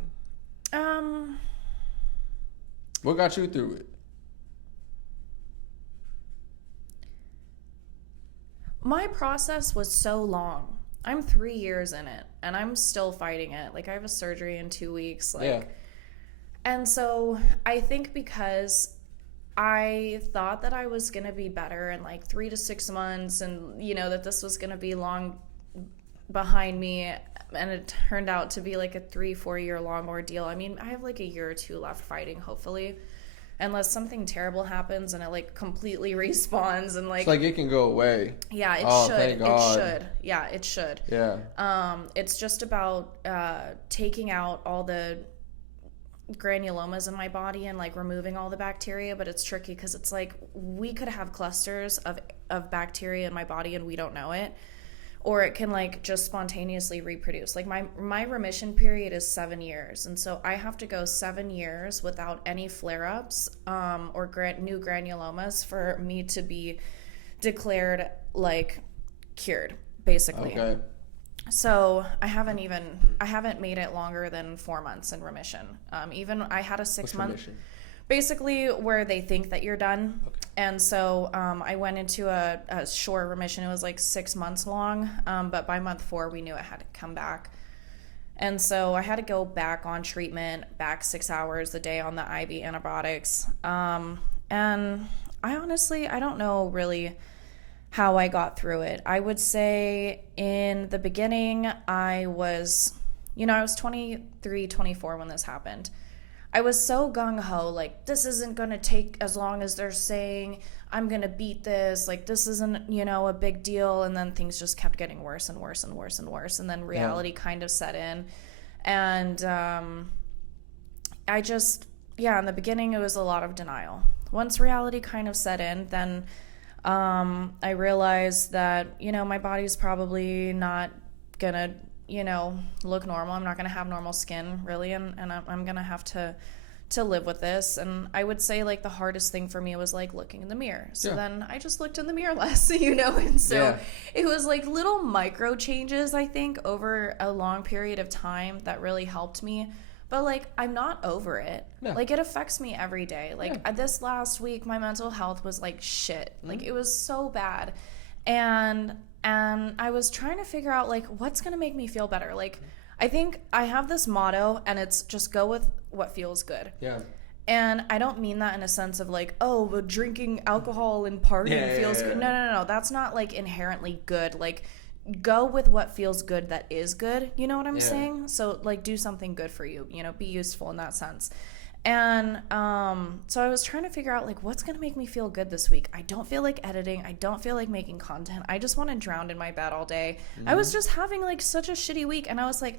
What got you through it? My process was so long. I'm 3 years in it, and I'm still fighting it. Like, I have a surgery in 2 weeks. And so I think because I thought that I was going to be better in like 3 to 6 months, and, that this was going to be long behind me, and it turned out to be like a 3-4 year long ordeal. I mean, I have like a year or 2 left fighting, hopefully. Unless something terrible happens and it like completely respawns and like it's like it can go away. Yeah, it should. Thank God. It should. Yeah, it should. Yeah. It's just about taking out all the granulomas in my body and like removing all the bacteria, but it's tricky because it's like we could have clusters of bacteria in my body and we don't know it. Or it can like just spontaneously reproduce. Like my remission period is 7 years, and so I have to go 7 years without any flare-ups or new granulomas for me to be declared like cured, basically. Okay. So I haven't made it longer than 4 months in remission. Even I had a 6 month, remission? basically where they think that you're done. Okay. And so I went into a short remission. It was like 6 months long. But by month 4, we knew it had to come back. And so I had to go back on treatment, back 6 hours a day on the IV antibiotics. And I don't know really how I got through it. I would say in the beginning, I was 23, 24 when this happened. I was so gung-ho, like, this isn't going to take as long as they're saying. I'm going to beat this. Like, this isn't, a big deal. And then things just kept getting worse and worse and worse and worse. And then reality kind of set in. And in the beginning, it was a lot of denial. Once reality kind of set in, then I realized that, my body's probably not going to, look normal. I'm not going to have normal skin, really, and I'm going to have to live with this. And I would say, like, the hardest thing for me was, like, looking in the mirror. So then I just looked in the mirror less, and so it was, like, little micro changes, I think, over a long period of time that really helped me. But, like, I'm not over it. No. Like, it affects me every day. Like, this last week, my mental health was, like, shit. Like, it was so bad. And I was trying to figure out, like, what's going to make me feel better. Like, I think I have this motto, and it's just go with what feels good. Yeah. And I don't mean that in a sense of, like, oh, but drinking alcohol and partying feels good. No. That's not, like, inherently good. Like, go with what feels good that is good. You know what I'm saying? So, like, do something good for you. Be useful in that sense. And so I was trying to figure out, like, what's going to make me feel good this week. I don't feel like editing. I don't feel like making content. I just want to drown in my bed all day. Mm-hmm. I was just having, like, such a shitty week. And I was, like,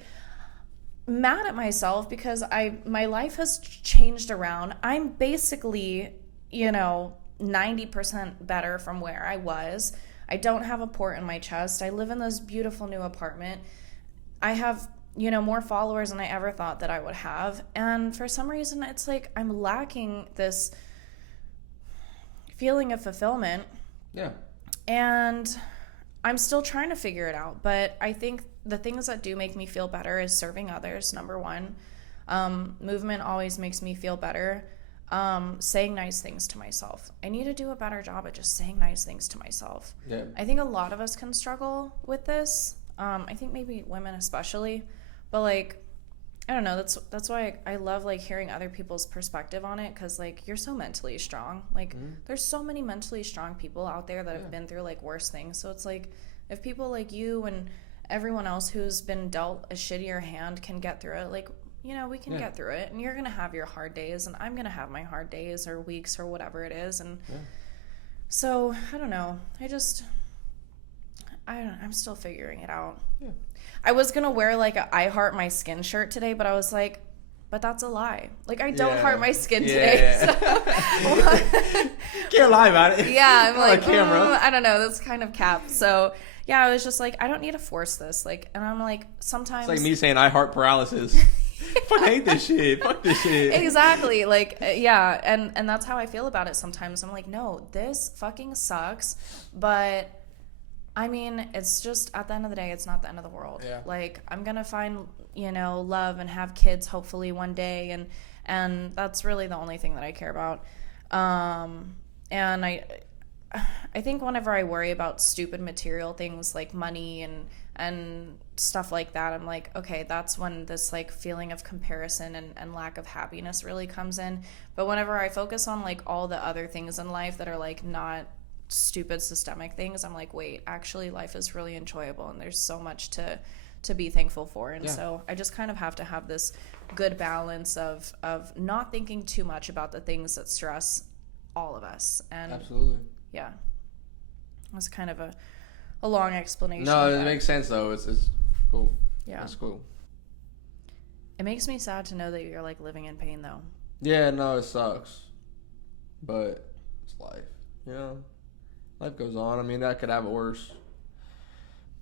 mad at myself because my life has changed around. I'm basically, 90% better from where I was. I don't have a port in my chest. I live in this beautiful new apartment. I have more followers than I ever thought that I would have. And for some reason, it's like I'm lacking this feeling of fulfillment. Yeah. And I'm still trying to figure it out. But I think the things that do make me feel better is serving others, number one. Movement always makes me feel better. Saying nice things to myself. I need to do a better job at just saying nice things to myself. Yeah. I think a lot of us can struggle with this. I think maybe women especially. But, like, I don't know. That's why I love, like, hearing other people's perspective on it, because, like, you're so mentally strong. Like, there's so many mentally strong people out there that have been through, like, worse things. So it's like, if people like you and everyone else who's been dealt a shittier hand can get through it, like, we can get through it. And you're going to have your hard days, and I'm going to have my hard days or weeks or whatever it is. And so, I don't know. I'm still figuring it out. Yeah. I was going to wear, like, a I Heart My Skin shirt today, but I was like, but that's a lie. Like, I don't heart my skin today. So. Can't lie about it. Yeah, I'm like, I don't know. That's kind of cap. So, yeah, I was just like, I don't need to force this. Like, and I'm like, sometimes. It's like me saying I heart paralysis. Fuck, I hate this shit. Fuck this shit. Exactly. Like, yeah. And that's how I feel about it sometimes. I'm like, no, this fucking sucks. But I mean, it's just, at the end of the day, it's not the end of the world. Yeah. Like, I'm going to find, love and have kids hopefully one day. And that's really the only thing that I care about. And I think whenever I worry about stupid material things like money and stuff like that, I'm like, okay, that's when this, like, feeling of comparison and lack of happiness really comes in. But whenever I focus on, like, all the other things in life that are, like, not stupid systemic things, I'm like, wait, actually life is really enjoyable and there's so much to be thankful for. And so I just kind of have to have this good balance of not thinking too much about the things that stress all of us. And absolutely, yeah, it was kind of a long explanation. No, it makes sense though. It's cool. Yeah, it's cool. It makes me sad to know that you're, like, living in pain though. Yeah, no, it sucks, but it's life. Life goes on. I mean, I could have it worse.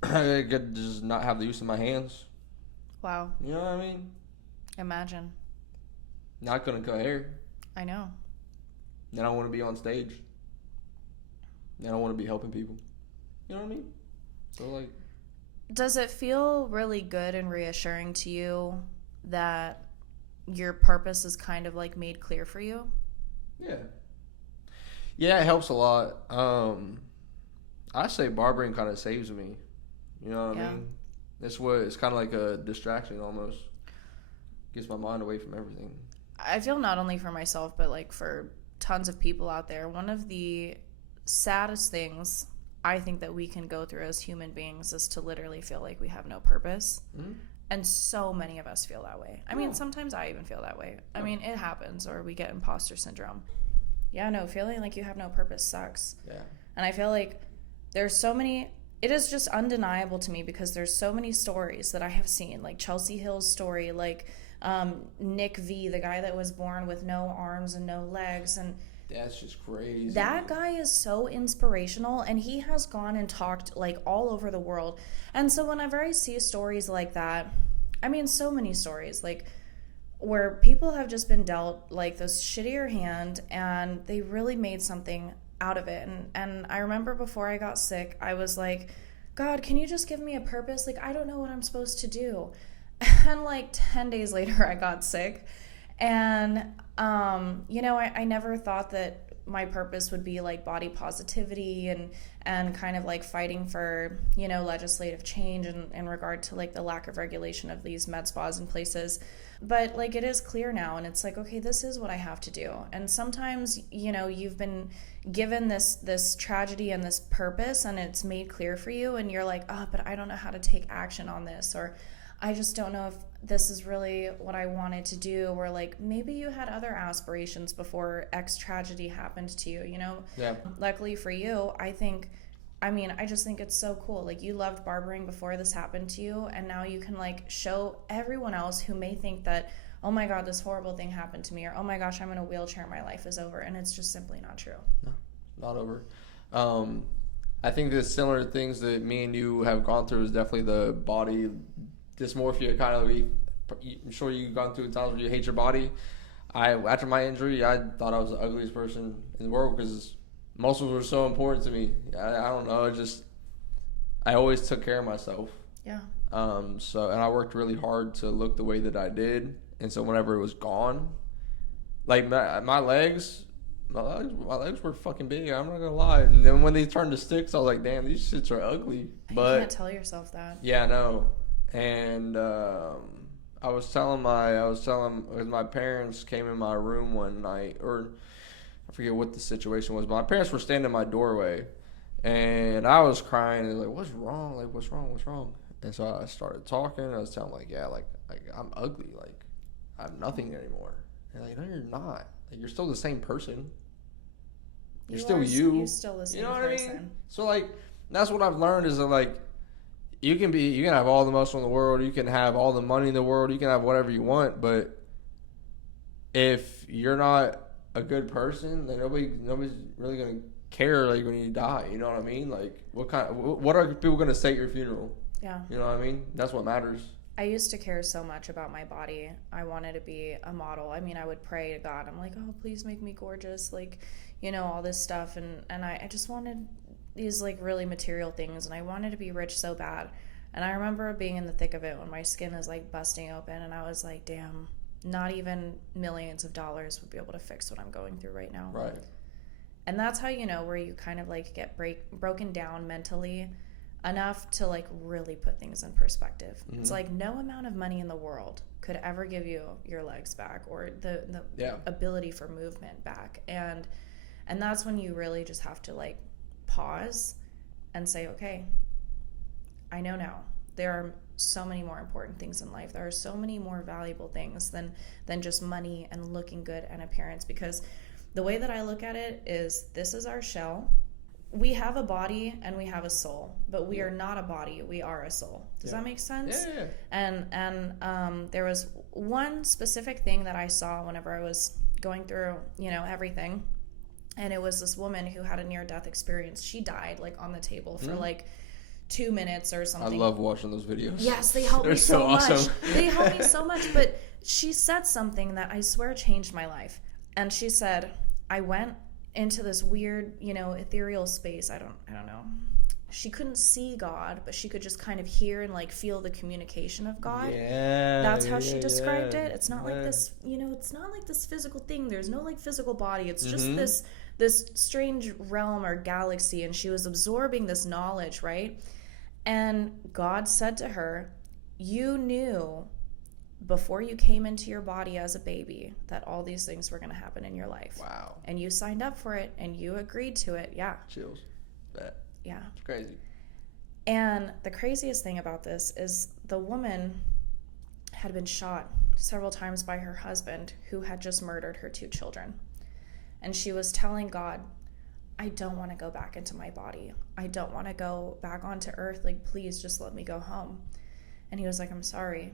I could just not have the use of my hands. Wow. You know what I mean? Imagine. Not gonna cut hair. I know. Then I want to be on stage. Then I want to be helping people. You know what I mean? So, like, Does it feel really good and reassuring to you that your purpose is kind of like made clear for you? Yeah. Yeah, it helps a lot. I say barbering kind of saves me. You know what I mean? It's kind of like a distraction almost. Gets my mind away from everything. I feel not only for myself, but like for tons of people out there, one of the saddest things I think that we can go through as human beings is to literally feel like we have no purpose. Mm-hmm. And so many of us feel that way. I mean, sometimes I even feel that way. I mean, it happens, or we get imposter syndrome. Yeah, no, feeling like you have no purpose sucks. Yeah. And I feel like there's so many, it is just undeniable to me because there's so many stories that I have seen, like Chelsea Hill's story, like Nick V, the guy that was born with no arms and no legs, and that's just crazy. That guy is so inspirational, and he has gone and talked like all over the world. And so whenever I see stories like that, I mean, so many stories like where people have just been dealt like this shittier hand and they really made something out of it. And I remember before I got sick, I was like, God, can you just give me a purpose? Like, I don't know what I'm supposed to do. And like 10 days later, I got sick. And, I never thought that my purpose would be like body positivity and kind of like fighting for, legislative change in regard to like the lack of regulation of these med spas in places. But like it is clear now, and it's like, okay, this is what I have to do. And sometimes, you've been given this tragedy and this purpose, and it's made clear for you, and you're like, oh, but I don't know how to take action on this, or I just don't know if this is really what I wanted to do, or like maybe you had other aspirations before X tragedy happened to you, Yeah. Luckily for you, I just think it's so cool. Like, you loved barbering before this happened to you, and now you can like show everyone else who may think that, oh my God, this horrible thing happened to me, or oh my gosh, I'm in a wheelchair, my life is over, and it's just simply not true. No, not over. I think the similar things that me and you have gone through is definitely the body dysmorphia kind of. I'm sure you've gone through times where you hate your body. After my injury, I thought I was the ugliest person in the world because muscles were so important to me. I don't know, I always took care of myself. Yeah. And I worked really hard to look the way that I did, and so whenever it was gone, like my legs were fucking big. I'm not gonna lie. And then when they turned to sticks, I was like, damn, these shits are ugly. But you can't tell yourself that. Yeah, I know. And I was telling because my parents came in my room one night, or I forget what the situation was, but my parents were standing in my doorway, and I was crying and like, what's wrong? Like, what's wrong? And so I started talking, and I was telling them, like, yeah, like I'm ugly, like I have nothing anymore. And like, no, you're not. Like, you're still the same person. You're still you. You're still the same person. I mean? So like, that's what I've learned is that like, you can have all the muscle in the world, you can have all the money in the world, you can have whatever you want, but if you're not a good person, then nobody's really gonna care like when you die. You know what I mean? Like, what are people gonna say at your funeral? Yeah. You know what I mean? That's what matters. I used to care so much about my body. I wanted to be a model. I mean, I would pray to God. I'm like, oh, please make me gorgeous, like, all this stuff, and I just wanted these like really material things, and I wanted to be rich so bad. And I remember being in the thick of it when my skin is like busting open, and I was like, damn, not even millions of dollars would be able to fix what I'm going through right now. Right. And that's how where you kind of like get broken down mentally enough to like really put things in perspective. Mm-hmm. It's like no amount of money in the world could ever give you your legs back, or the ability for movement back. And that's when you really just have to like pause and say, okay, I know now there are so many more important things in life. There are so many more valuable things than just money and looking good and appearance, because the way that I look at it is, this is our shell. We have a body and we have a soul, but we are not a body, we are a soul. Does that make sense? Yeah. And there was one specific thing that I saw whenever I was going through, everything. And it was this woman who had a near-death experience. She died like on the table for like 2 minutes or something. I love watching those videos. Yes, they help me so awesome. much. They help me so much. But she said something that I swear changed my life. And she said, I went into this weird, ethereal space. I don't know. she couldn't see God, but she could just kind of hear and like feel the communication of God. Yeah, That's how she described yeah. it. It's not like this, it's not like this physical thing. There's no like physical body. It's just Mm-hmm. this strange realm or galaxy, and she was absorbing this knowledge, right? And God said to her, you knew before you came into your body as a baby that all these things were going to happen in your life. Wow. And you signed up for it and you agreed to it. Yeah. Chills. That. Yeah. It's crazy. And the craziest thing about this is the woman had been shot several times by her husband, who had just murdered her 2 children. And she was telling God, I don't want to go back into my body. I don't want to go back onto earth. Like, please just let me go home. And he was like, I'm sorry.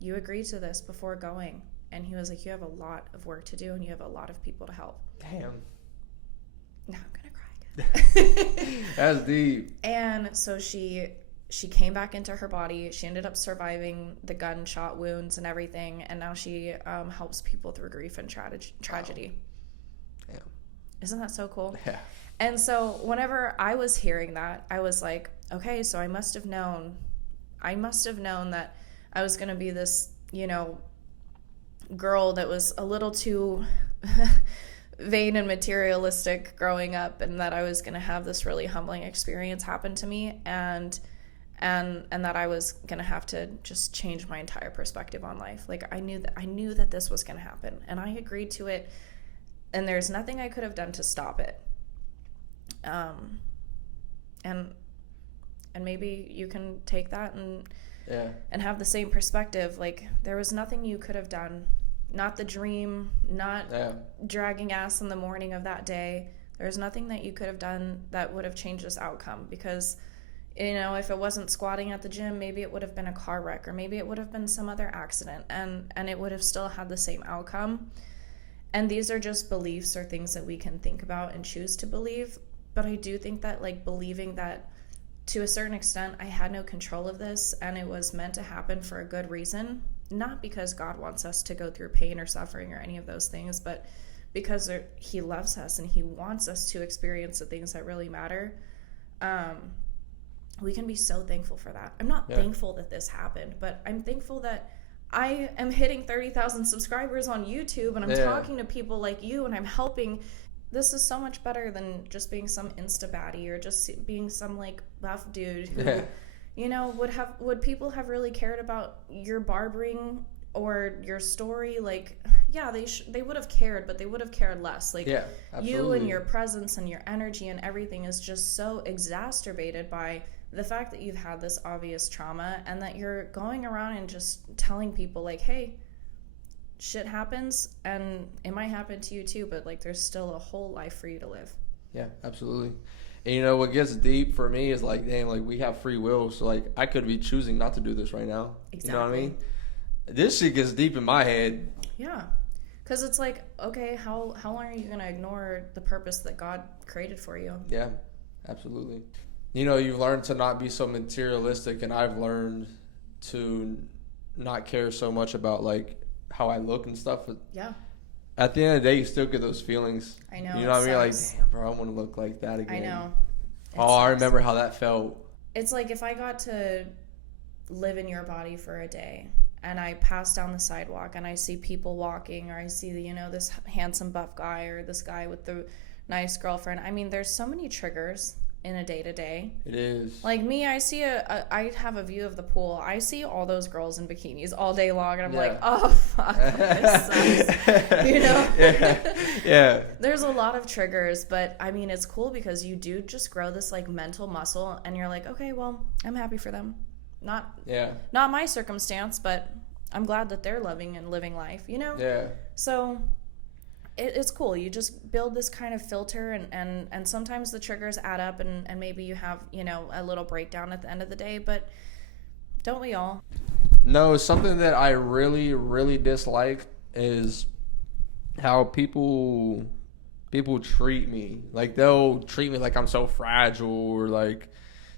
You agreed to this before going. And he was like, you have a lot of work to do and you have a lot of people to help. Damn. Now I'm going to cry again. That's deep. And so she came back into her body. She ended up surviving the gunshot wounds and everything. And now she helps people through grief and tragedy. Wow. Damn. Isn't that so cool? Yeah. And so whenever I was hearing that, I was like, okay, so I must have known that I was going to be this, girl that was a little too vain and materialistic growing up, and that I was going to have this really humbling experience happen to me, and that I was going to have to just change my entire perspective on life. Like, I knew that this was going to happen, and I agreed to it, and there's nothing I could have done to stop it. And maybe you can take that and have the same perspective. Like, there was nothing you could have done, not the dream, not dragging ass in the morning of that day. There's nothing that you could have done that would have changed this outcome, because if it wasn't squatting at the gym, maybe it would have been a car wreck, or maybe it would have been some other accident, and it would have still had the same outcome. And these are just beliefs or things that we can think about and choose to believe. But I do think that, like, believing that to a certain extent I had no control of this, and it was meant to happen for a good reason, not because God wants us to go through pain or suffering or any of those things, but because he loves us and he wants us to experience the things that really matter. We can be so thankful for that. I'm not thankful that this happened, but I'm thankful that I am hitting 30,000 subscribers on YouTube, and I'm talking to people like you, and I'm helping. This is so much better than just being some Insta baddie, or just being some like buff dude who, would people have really cared about your barbering or your story? Like, yeah, they would have cared, but they would have cared less. Like, you and your presence and your energy and everything is just so exacerbated by the fact that you've had this obvious trauma, and that you're going around and just telling people like, hey, shit happens, and it might happen to you too, but like, there's still a whole life for you to live. Yeah, absolutely. And what gets deep for me is like, damn, like, we have free will, so like, I could be choosing not to do this right now. Exactly. You know what I mean? This shit gets deep in my head. Yeah, because it's like, okay, how long are you gonna ignore the purpose that God created for you? Yeah, absolutely. You've learned to not be so materialistic, and I've learned to not care so much about like how I look and stuff. Yeah. At the end of the day, you still get those feelings. I know. You know what I mean? Like, damn, bro, I want to look like that again. I know. I remember how that felt. It's like, if I got to live in your body for a day, and I pass down the sidewalk and I see people walking, or I see this handsome buff guy, or this guy with the nice girlfriend. I mean, there's so many triggers in a day-to-day. It is. Like me, I see I have a view of the pool. I see all those girls in bikinis all day long, and I'm like, oh, fuck, this sucks. Yeah. There's a lot of triggers, but I mean, it's cool because you do just grow this like mental muscle, and you're like, okay, well, I'm happy for them. Not my circumstance, but I'm glad that they're loving and living life, Yeah. So it's cool. You just build this kind of filter, and sometimes the triggers add up, and maybe you have, a little breakdown at the end of the day, but don't we all? No, something that I really, really dislike is how people treat me. Like, they'll treat me like I'm so fragile, or like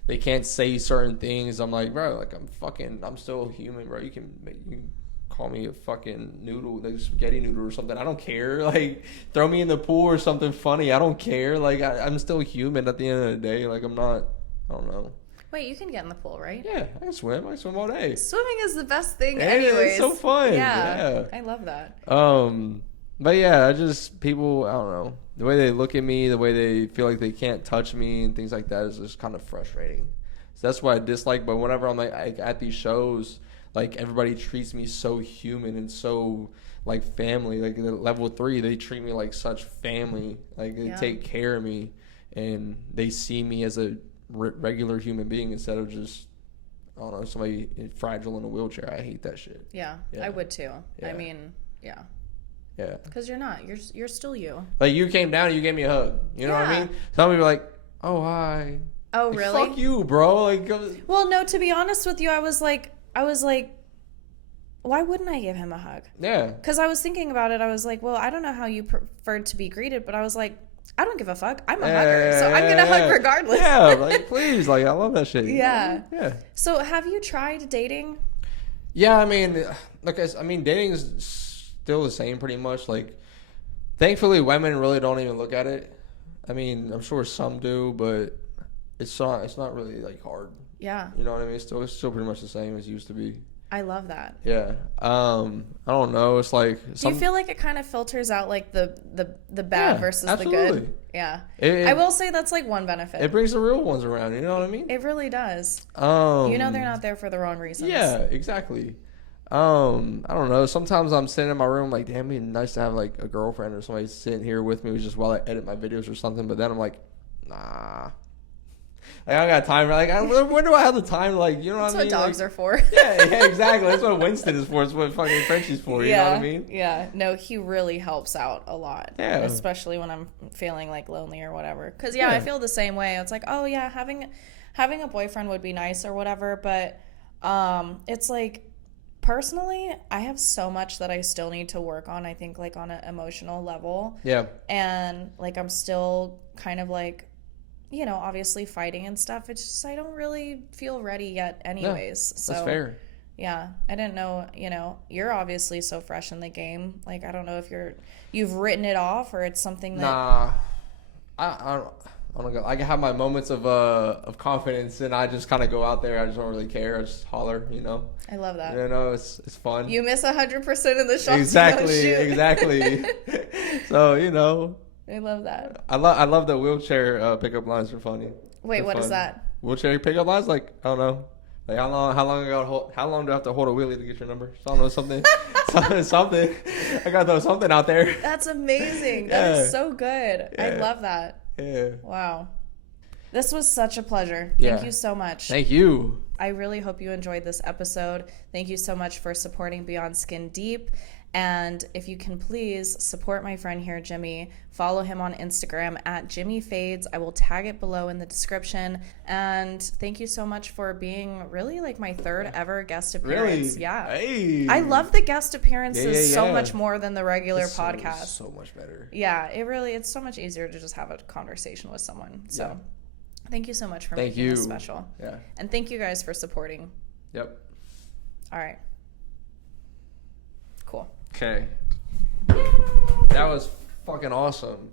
they can't say certain things. I'm like, bro, like, I'm still human, bro. You can call me a fucking noodle, like spaghetti noodle or something. I don't care. Like, throw me in the pool or something funny. I don't care. Like, I'm still human at the end of the day. Like, I'm not I don't know. Wait, you can get in the pool, right? Yeah, I can swim. I swim all day. Swimming is the best thing And anyways. it's so fun. Yeah. I love that. But yeah, I just, people, I don't know. The way they look at me, the way they feel like they can't touch me and things like that is just kind of frustrating. So that's what I dislike. But whenever I'm like at these shows, like everybody treats me so human and so like family. Like in level 3, they treat me like such family. Like they take care of me and they see me as a regular human being instead of just, I don't know, somebody fragile in a wheelchair. I hate that shit. Yeah. I would too. Yeah. I mean, yeah. Yeah. Because you're not. You're still you. Like, you came down and you gave me a hug. You know what I mean? Some people are like, oh, hi. Oh, like, really? Fuck you, bro. Like, well, no, to be honest with you, I was like, why wouldn't I give him a hug? Yeah. Because I was thinking about it. I was like, well, I don't know how you preferred to be greeted, but I was like, I don't give a fuck. I'm a hugger, so I'm going to hug regardless. Yeah, like, please. Like, I love that shit. Yeah. Yeah. So have you tried dating? Yeah, I mean, dating is still the same pretty much. Like, thankfully, women really don't even look at it. I mean, I'm sure some do, but it's not really, like, hard. Yeah. You know what I mean? It's still pretty much the same as it used to be. I love that. Yeah. I don't know. It's like... Do you feel like it kind of filters out, like, the bad versus absolutely. the good? Yeah. I will say that's, like, one benefit. It brings the real ones around. You know what I mean? It really does. They're not there for the wrong reasons. Yeah, exactly. I don't know. Sometimes I'm sitting in my room like, damn, it'd be nice to have, like, a girlfriend or somebody sitting here with me just while I edit my videos or something. But then I'm like, nah. Like, I don't got time. Like, when do I have the time? Like, you know what I mean? That's what dogs like, are for. yeah, exactly. That's what Winston is for. It's what fucking Frenchie's for. You know what I mean? Yeah. No, he really helps out a lot. Yeah. Especially when I'm feeling, like, lonely or whatever. Because, I feel the same way. It's like, oh, yeah, having a boyfriend would be nice or whatever. But it's like, personally, I have so much that I still need to work on, I think, like, on an emotional level. Yeah. And, like, I'm still kind of, like, you know, obviously fighting and stuff. It's just I don't really feel ready yet anyways. Yeah, so that's fair. Yeah. I didn't know, you know, you're obviously so fresh in the game. Like, I don't know if you've written it off or it's something that... Nah. I don't go. I can have my moments of confidence, and I just kind of go out there. I just don't really care. I just holler, you know. I love that. You know, it's fun. You miss 100% of the shots. Exactly. So, you know. I love that. I love the wheelchair pickup lines are funny. Wait, They're what fun. is that? Wheelchair pickup lines? Like, I don't know. Like, how long do I have to hold a wheelie to get your number? So I don't know, something. something. I gotta throw something out there. That's amazing. That is so good. Yeah. I love that. Yeah. Wow. This was such a pleasure. Yeah. Thank you so much. Thank you. I really hope you enjoyed this episode. Thank you so much for supporting Beyond Skin Deep. And if you can please support my friend here, Jimmy, follow him on Instagram at JimmyFADEZ. I will tag it below in the description. And thank you so much for being really like my third ever guest appearance. Really? Yeah. Hey. I love the guest appearances Yeah. so much more than the regular It's podcast. So much better. Yeah, it's so much easier to just have a conversation with someone. So thank you so much for making this special. Yeah. And thank you guys for supporting. Yep. All right. Cool. Okay. That was fucking awesome.